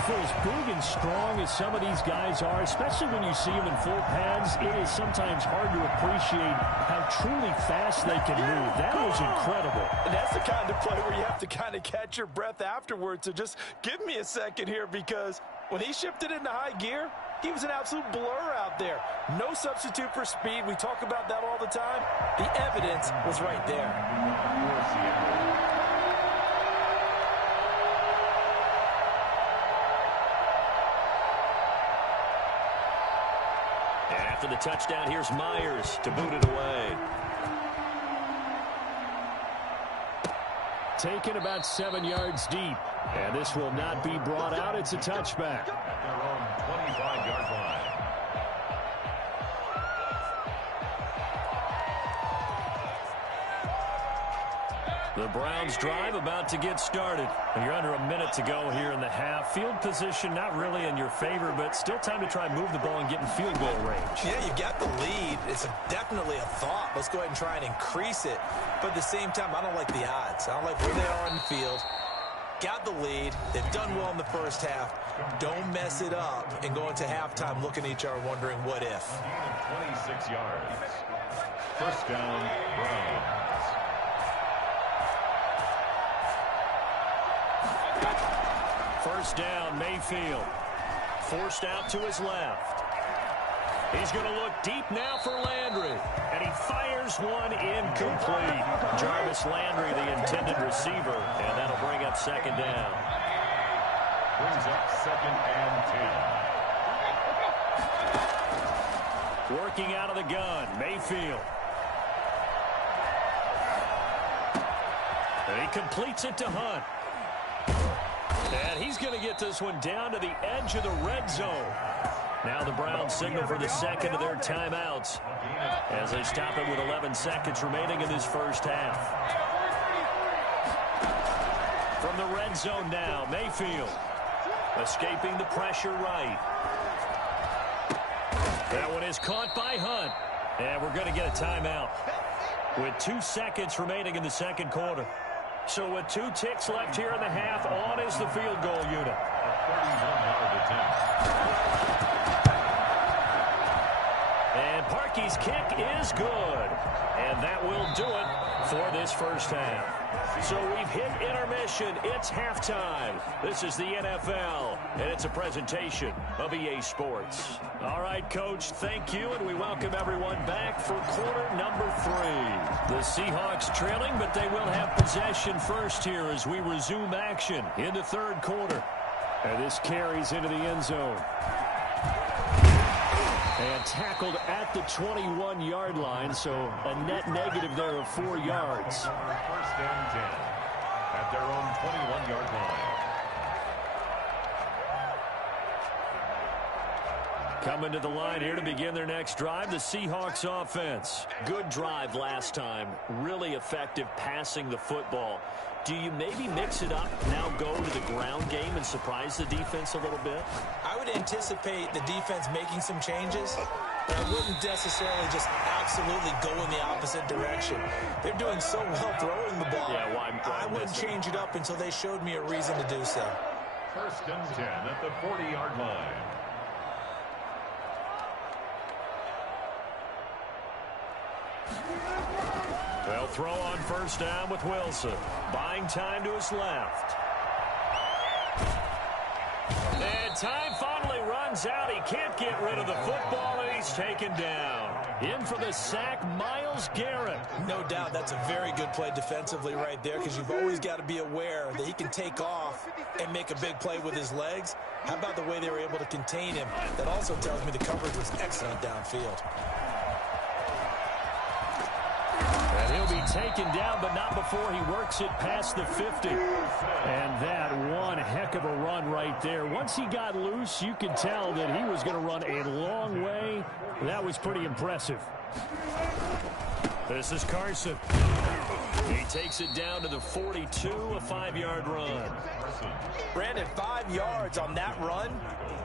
For as big and strong as some of these guys are, especially when you see them in full pads, it is sometimes hard to appreciate how truly fast they can move. That was incredible. And that's the kind of play where you have to kind of catch your breath afterwards. So just give me a second here, because when he shifted into high gear, he was an absolute blur out there. No substitute for speed. We talk about that all the time. The evidence was right there. And after the touchdown, here's Myers to boot it away. Taken about 7 yards deep. And this will not be brought out. It's a touchback. At their own 25-yard line. The Browns drive about to get started. And you're under a minute to go here in the half. Field position not really in your favor, but still time to try and move the ball and get in field goal range. Yeah, you got the lead. It's definitely a thought. Let's go ahead and try and increase it. But at the same time, I don't like the odds. I don't like where they are on the field. Got the lead. They've done well in the first half. Don't mess it up and go into halftime looking at each other wondering what if. 26 yards. First down, Browns. First down, Mayfield. Forced out to his left. He's going to look deep now for Landry. And he fires one incomplete. Jarvis Landry, the intended receiver. And that'll bring up second down. Brings up 2nd and 10. Working out of the gun, Mayfield. And he completes it to Hunt. And he's going to get this one down to the edge of the red zone. Now the Browns signal for the second of their timeouts as they stop it with 11 seconds remaining in this first half. From the red zone now, Mayfield escaping the pressure right. That one is caught by Hunt. And we're going to get a timeout with 2 seconds remaining in the second quarter. So with 2 ticks left here in the half, on is the field goal unit. 31-yard attempt. And Parkey's kick is good. And that will do it for this first half. So we've hit intermission. It's halftime. This is the NFL, and it's a presentation of EA Sports. All right, Coach, thank you, and we welcome everyone back for quarter number 3. The Seahawks trailing, but they will have possession first here as we resume action in the third quarter. And this carries into the end zone. And tackled at the 21-yard line, so a net negative there of 4 yards. First and 10 at their own 21-yard line. Coming to the line here to begin their next drive, the Seahawks offense. Good drive last time. Really effective passing the football. Do you maybe mix it up, now go to the ground game and surprise the defense a little bit? I would anticipate the defense making some changes, but I wouldn't necessarily just absolutely go in the opposite direction. They're doing so well throwing the ball. Yeah, well, I wouldn't change it up until they showed me a reason to do so. First and 10 at the 40-yard line. They'll throw on first down with Wilson. Buying time to his left. And time finally runs out. He can't get rid of the football, and he's taken down. In for the sack, Myles Garrett. No doubt that's a very good play defensively right there, because you've always got to be aware that he can take off and make a big play with his legs. How about the way they were able to contain him? That also tells me the coverage was excellent downfield. And he'll be taken down, but not before he works it past the 50. And that one heck of a run right there. Once he got loose, you could tell that he was going to run a long way. That was pretty impressive. This is Carson. He takes it down to the 42, a 5-yard run. Brandon, 5 yards on that run.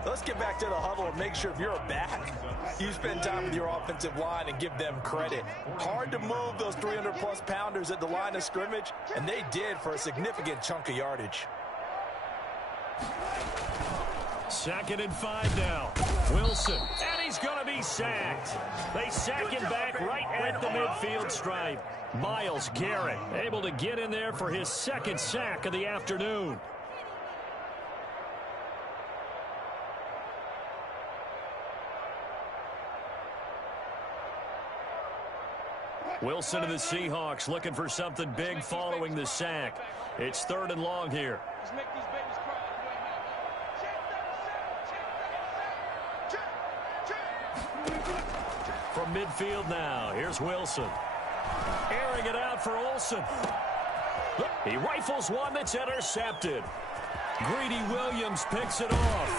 Let's get back to the huddle and make sure if you're a back, you spend time with your offensive line and give them credit. Hard to move those 300-plus pounders at the line of scrimmage, and they did for a significant chunk of yardage. 2nd and 5 now. Wilson, and he's going to be sacked. They sack him back right at the midfield stripe. Myles Garrett able to get in there for his 2nd sack of the afternoon. Wilson and the Seahawks looking for something big following the sack. It's 3rd and long here. From midfield now, here's Wilson. Airing it out for Olsen. He rifles one that's intercepted. Greedy Williams picks it off.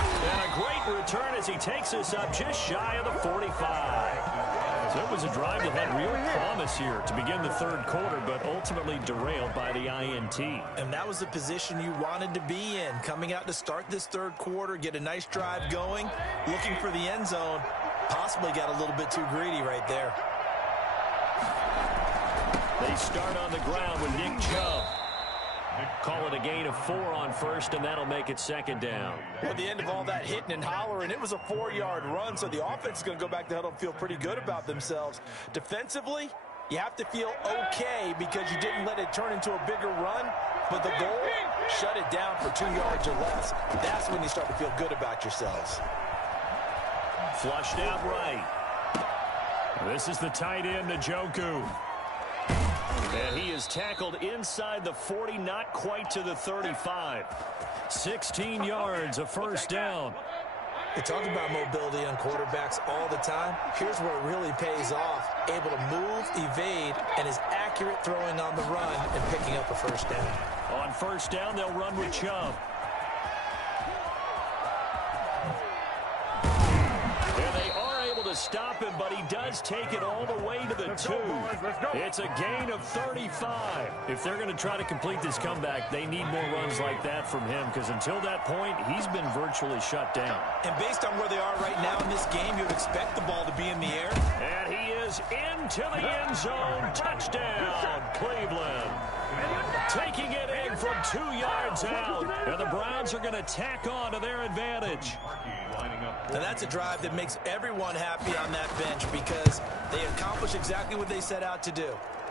And a great return as he takes us up just shy of the 45. So it was a drive that had real promise here to begin the 3rd quarter, but ultimately derailed by the INT. And that was the position you wanted to be in, coming out to start this 3rd quarter, get a nice drive going, looking for the end zone. Possibly got a little bit too greedy right there. They start on the ground with Nick Chubb. Call it a gain of 4 on first, and that'll make it 2nd down. Well, at the end of all that hitting and hollering, it was a 4-yard run, so the offense is going to go back to the huddle and feel pretty good about themselves. Defensively, you have to feel okay because you didn't let it turn into a bigger run, but the goal, shut it down for 2 yards or less. That's when you start to feel good about yourselves. Flushed out right. This is the tight end, Njoku. And he is tackled inside the 40, not quite to the 35. 16 yards, a 1st down. We talk about mobility on quarterbacks all the time. Here's where it really pays off. Able to move, evade, and is accurate throwing on the run and picking up a 1st down. On 1st down, they'll run with Chubb. To stop him, but he does take it all the way to the 2. It's a gain of 35. If they're going to try to complete this comeback, they need more runs like that from him, because until that point, he's been virtually shut down. And based on where they are right now in this game, you would expect the ball to be in the air. And he is into the end zone. Touchdown, Cleveland. Taking it in from 2 yards out. And the Browns are going to tack on to their advantage. Now that's a drive that makes everyone happy on that bench because they accomplish exactly what they set out to do.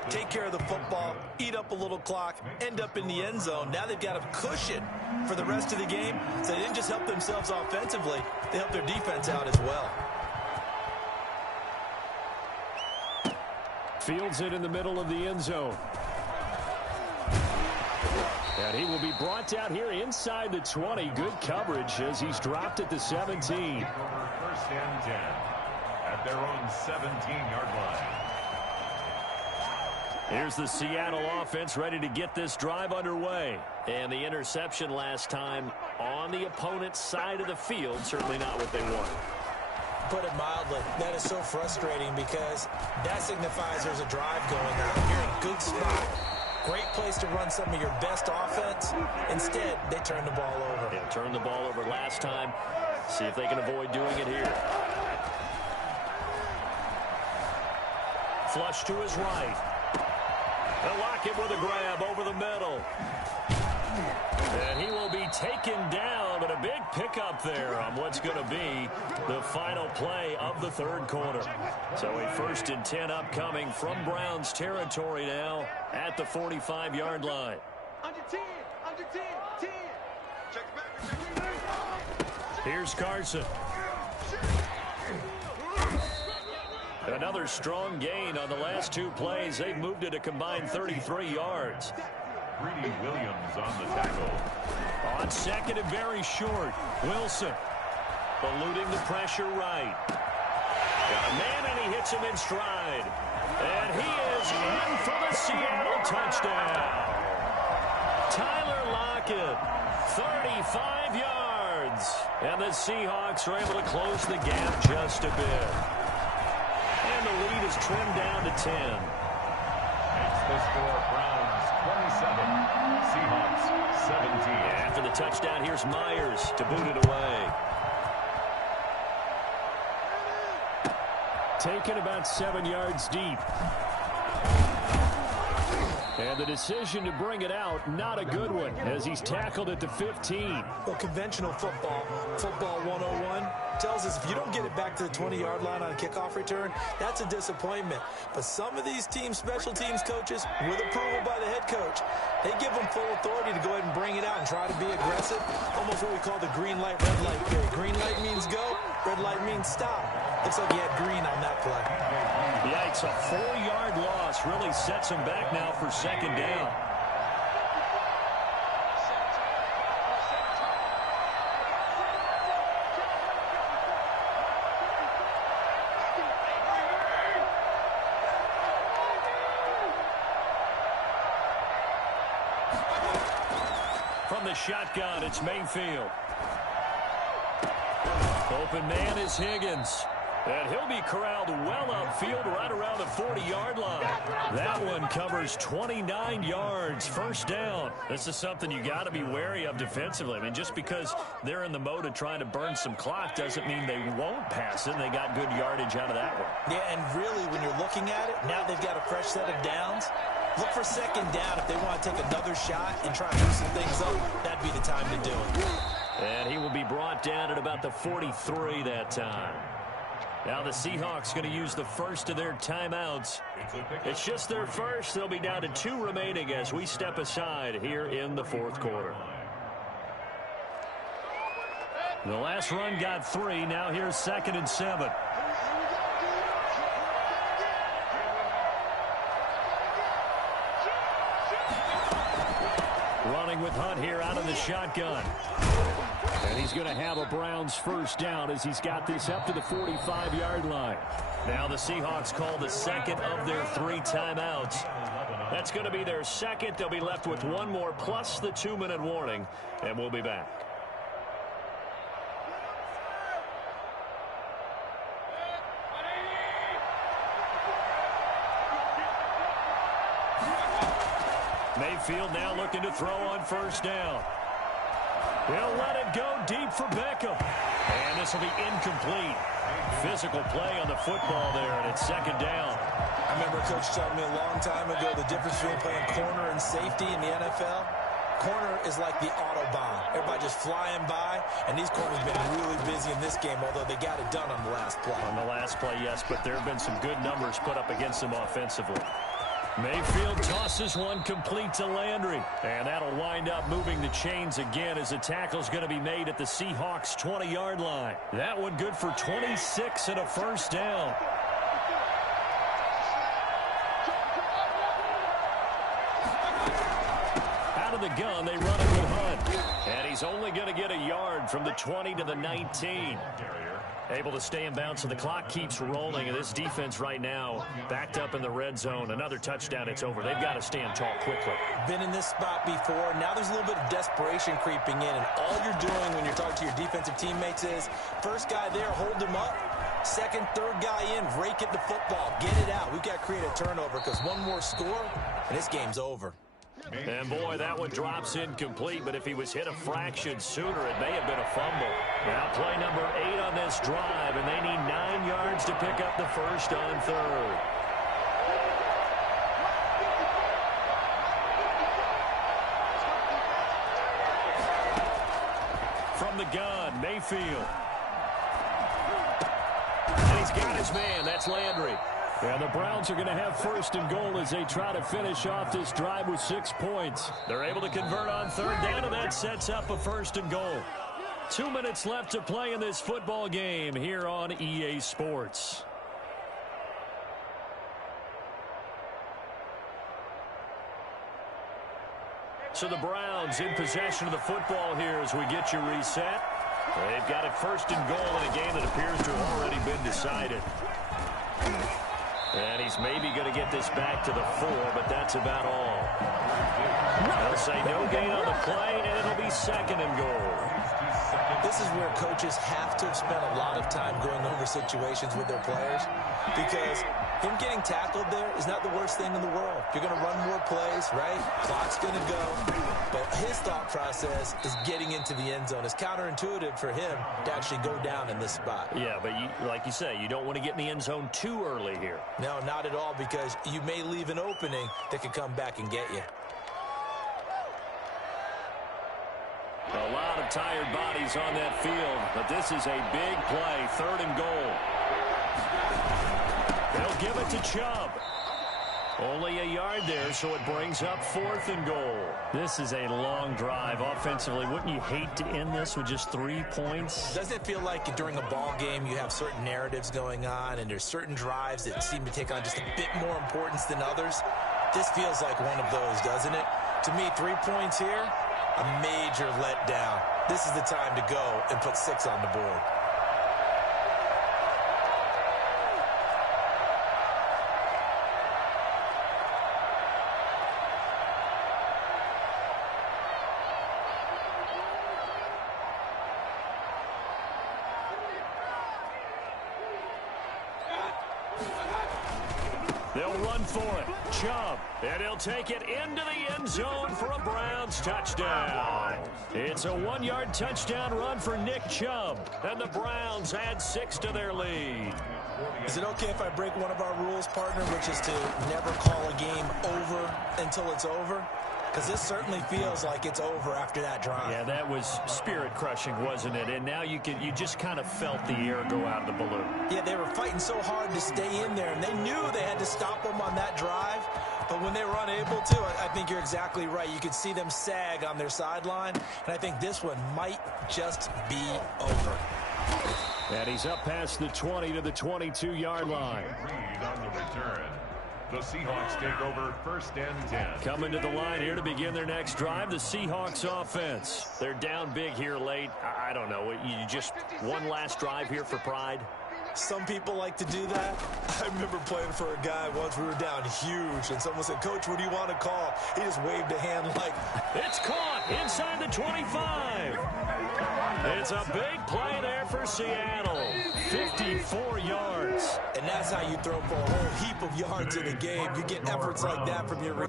Take care of the football, eat up a little clock, end up in the end zone. Now they've got a cushion for the rest of the game. So they didn't just help themselves offensively, they helped their defense out as well. Fields it in the middle of the end zone. And he will be brought down here inside the 20. Good coverage as he's dropped at the 17. First and 10 at their own 17-yard line. Here's the Seattle offense ready to get this drive underway. And the interception last time on the opponent's side of the field, certainly not what they want. Put it mildly, that is so frustrating because that signifies there's a drive going on. You're in a good spot. Great place to run some of your best offense. Instead, they turn the ball over. Yeah, turned the ball over last time. See if they can avoid doing it here. Flush to his right. They'll lock him with a grab over the middle. And he will be taken down, but a big pickup there on what's going to be the final play of the third quarter. So a 1st and 10 upcoming from Browns territory now at the 45-yard line. Under 10, 10. Check back. Here's Carson. Another strong gain on the last 2 plays. They've moved it a combined 33 yards. Greedy Williams on the tackle. On second and very short. Wilson eluding the pressure right. Got a man, and he hits him in stride. And he is in for the Seattle touchdown. Tyler Lockett, 35 yards. And the Seahawks are able to close the gap just a bit. And the lead is trimmed down to 10. Makes the score Browns 27, Seahawks 17. After the touchdown, here's Myers to boot it away. Taken about 7 yards deep. And the decision to bring it out, not a good one, as he's tackled at the 15. Well, conventional football 101, tells us if you don't get it back to the 20-yard line on a kickoff return, that's a disappointment. But some of these special teams coaches, with approval by the head coach, they give them full authority to go ahead and bring it out and try to be aggressive. Almost what we call the green light, red light period. Green light means go, red light means stop. Looks like he had green on that play. Yikes, a 4-yard loss really sets him back now for second down. From the shotgun, it's Mayfield. Open man is Higgins. And he'll be corralled well upfield right around the 40-yard line. That one covers 29 yards, first down. This is something you got to be wary of defensively. I mean, just because they're in the mode of trying to burn some clock doesn't mean they won't pass it. They got good yardage out of that one. Yeah, and really, when you're looking at it, now they've got a fresh set of downs. Look for second down. If they want to take another shot and try to loosen things up, that'd be the time to do it. And he will be brought down at about the 43 that time. Now the Seahawks going to use the first of their timeouts. It's just their first. They'll be down to 2 remaining as we step aside here in the fourth quarter. The last run got 3. Now here's 2nd and 7. Running with Hunt here out of the shotgun. And he's going to have a Browns first down as he's got this up to the 45-yard line. Now the Seahawks call the second of their 3 timeouts. That's going to be their second. They'll be left with 1 more plus the 2-minute warning, and we'll be back. Mayfield now looking to throw on first down. He'll let it go deep for Beckham. And this will be incomplete. Physical play on the football there, and it's 2nd down. I remember a coach telling me a long time ago the difference between playing corner and safety in the NFL. Corner is like the Autobahn. Everybody just flying by, and these corners have been really busy in this game, although they got it done on the last play. On the last play, yes, but there have been some good numbers put up against them offensively. Mayfield tosses one complete to Landry. And that'll wind up moving the chains again as the tackle's going to be made at the Seahawks' 20-yard line. That one good for 26 and a first down. Out of the the gun, they run it with Hunt. And he's only going to get a yard from the 20 to the 19. Able to stay in bounds, so the clock keeps rolling. And this defense right now backed up in the red zone. Another touchdown, it's over. They've got to stand tall quickly. Been in this spot before. Now there's a little bit of desperation creeping in. And all you're doing when you're talking to your defensive teammates is, first guy there, hold him up. Second, third guy in, rake at the football. Get it out. We've got to create a turnover because one more score, and this game's over. And, boy, that one drops incomplete, but if he was hit a fraction sooner, it may have been a fumble. Now play number 8 on this drive, and they need 9 yards to pick up the first on third. From the gun, Mayfield. And he's got his man. That's Landry. And the Browns are going to have first and goal as they try to finish off this drive with 6 points. They're able to convert on third down, and that sets up a first and goal. 2 minutes left to play in this football game here on EA Sports. So the Browns in possession of the football here as we get you reset. They've got it first and goal in a game that appears to have already been decided. And he's maybe going to get this back to the 4, but that's about all. They'll say no gain on the play, and it'll be second and goal. This is where coaches have to have spent a lot of time going over situations with their players, because him getting tackled there is not the worst thing in the world. You're going to run more plays, right? Clock's going to go. But his thought process is getting into the end zone. It's counterintuitive for him to actually go down in this spot. Yeah, but like you say, you don't want to get in the end zone too early here. No, not at all, because you may leave an opening that could come back and get you. A lot of tired bodies on that field, but this is a big play, third and goal. They'll give it to Chubb. Only a yard there, so it brings up fourth and goal. This is a long drive offensively. Wouldn't you hate to end this with just 3 points? Doesn't it feel like during a ball game you have certain narratives going on and there's certain drives that seem to take on just a bit more importance than others? This feels like one of those, doesn't it? To me, 3 points here, a major letdown. This is the time to go and put 6 on the board. They'll run for it. Chubb. And he'll take it into the end zone for a Browns touchdown. It's a 1-yard touchdown run for Nick Chubb. And the Browns add 6 to their lead. Is it okay if I break one of our rules, partner, which is to never call a game over until it's over? Because this certainly feels like it's over after that drive. Yeah, that was spirit-crushing, wasn't it? And now you just kind of felt the air go out of the balloon. Yeah, they were fighting so hard to stay in there, and they knew they had to stop them on that drive. But when they were unable to, I think you're exactly right. You could see them sag on their sideline, and I think this one might just be over. And he's up past the 20 to the 22-yard line. Reed on the return. The Seahawks take over first and 10. Coming to the line here to begin their next drive, the Seahawks offense. They're down big here late. I don't know. You just one last drive here for pride? Some people like to do that. I remember playing for a guy once. We were down huge, and someone said, "Coach, what do you want to call?" He just waved a hand like... It's caught inside the 25. It's a big play there for Seattle. 54 yards. And that's how you throw for a whole heap of yards in a game. You get efforts like that from your...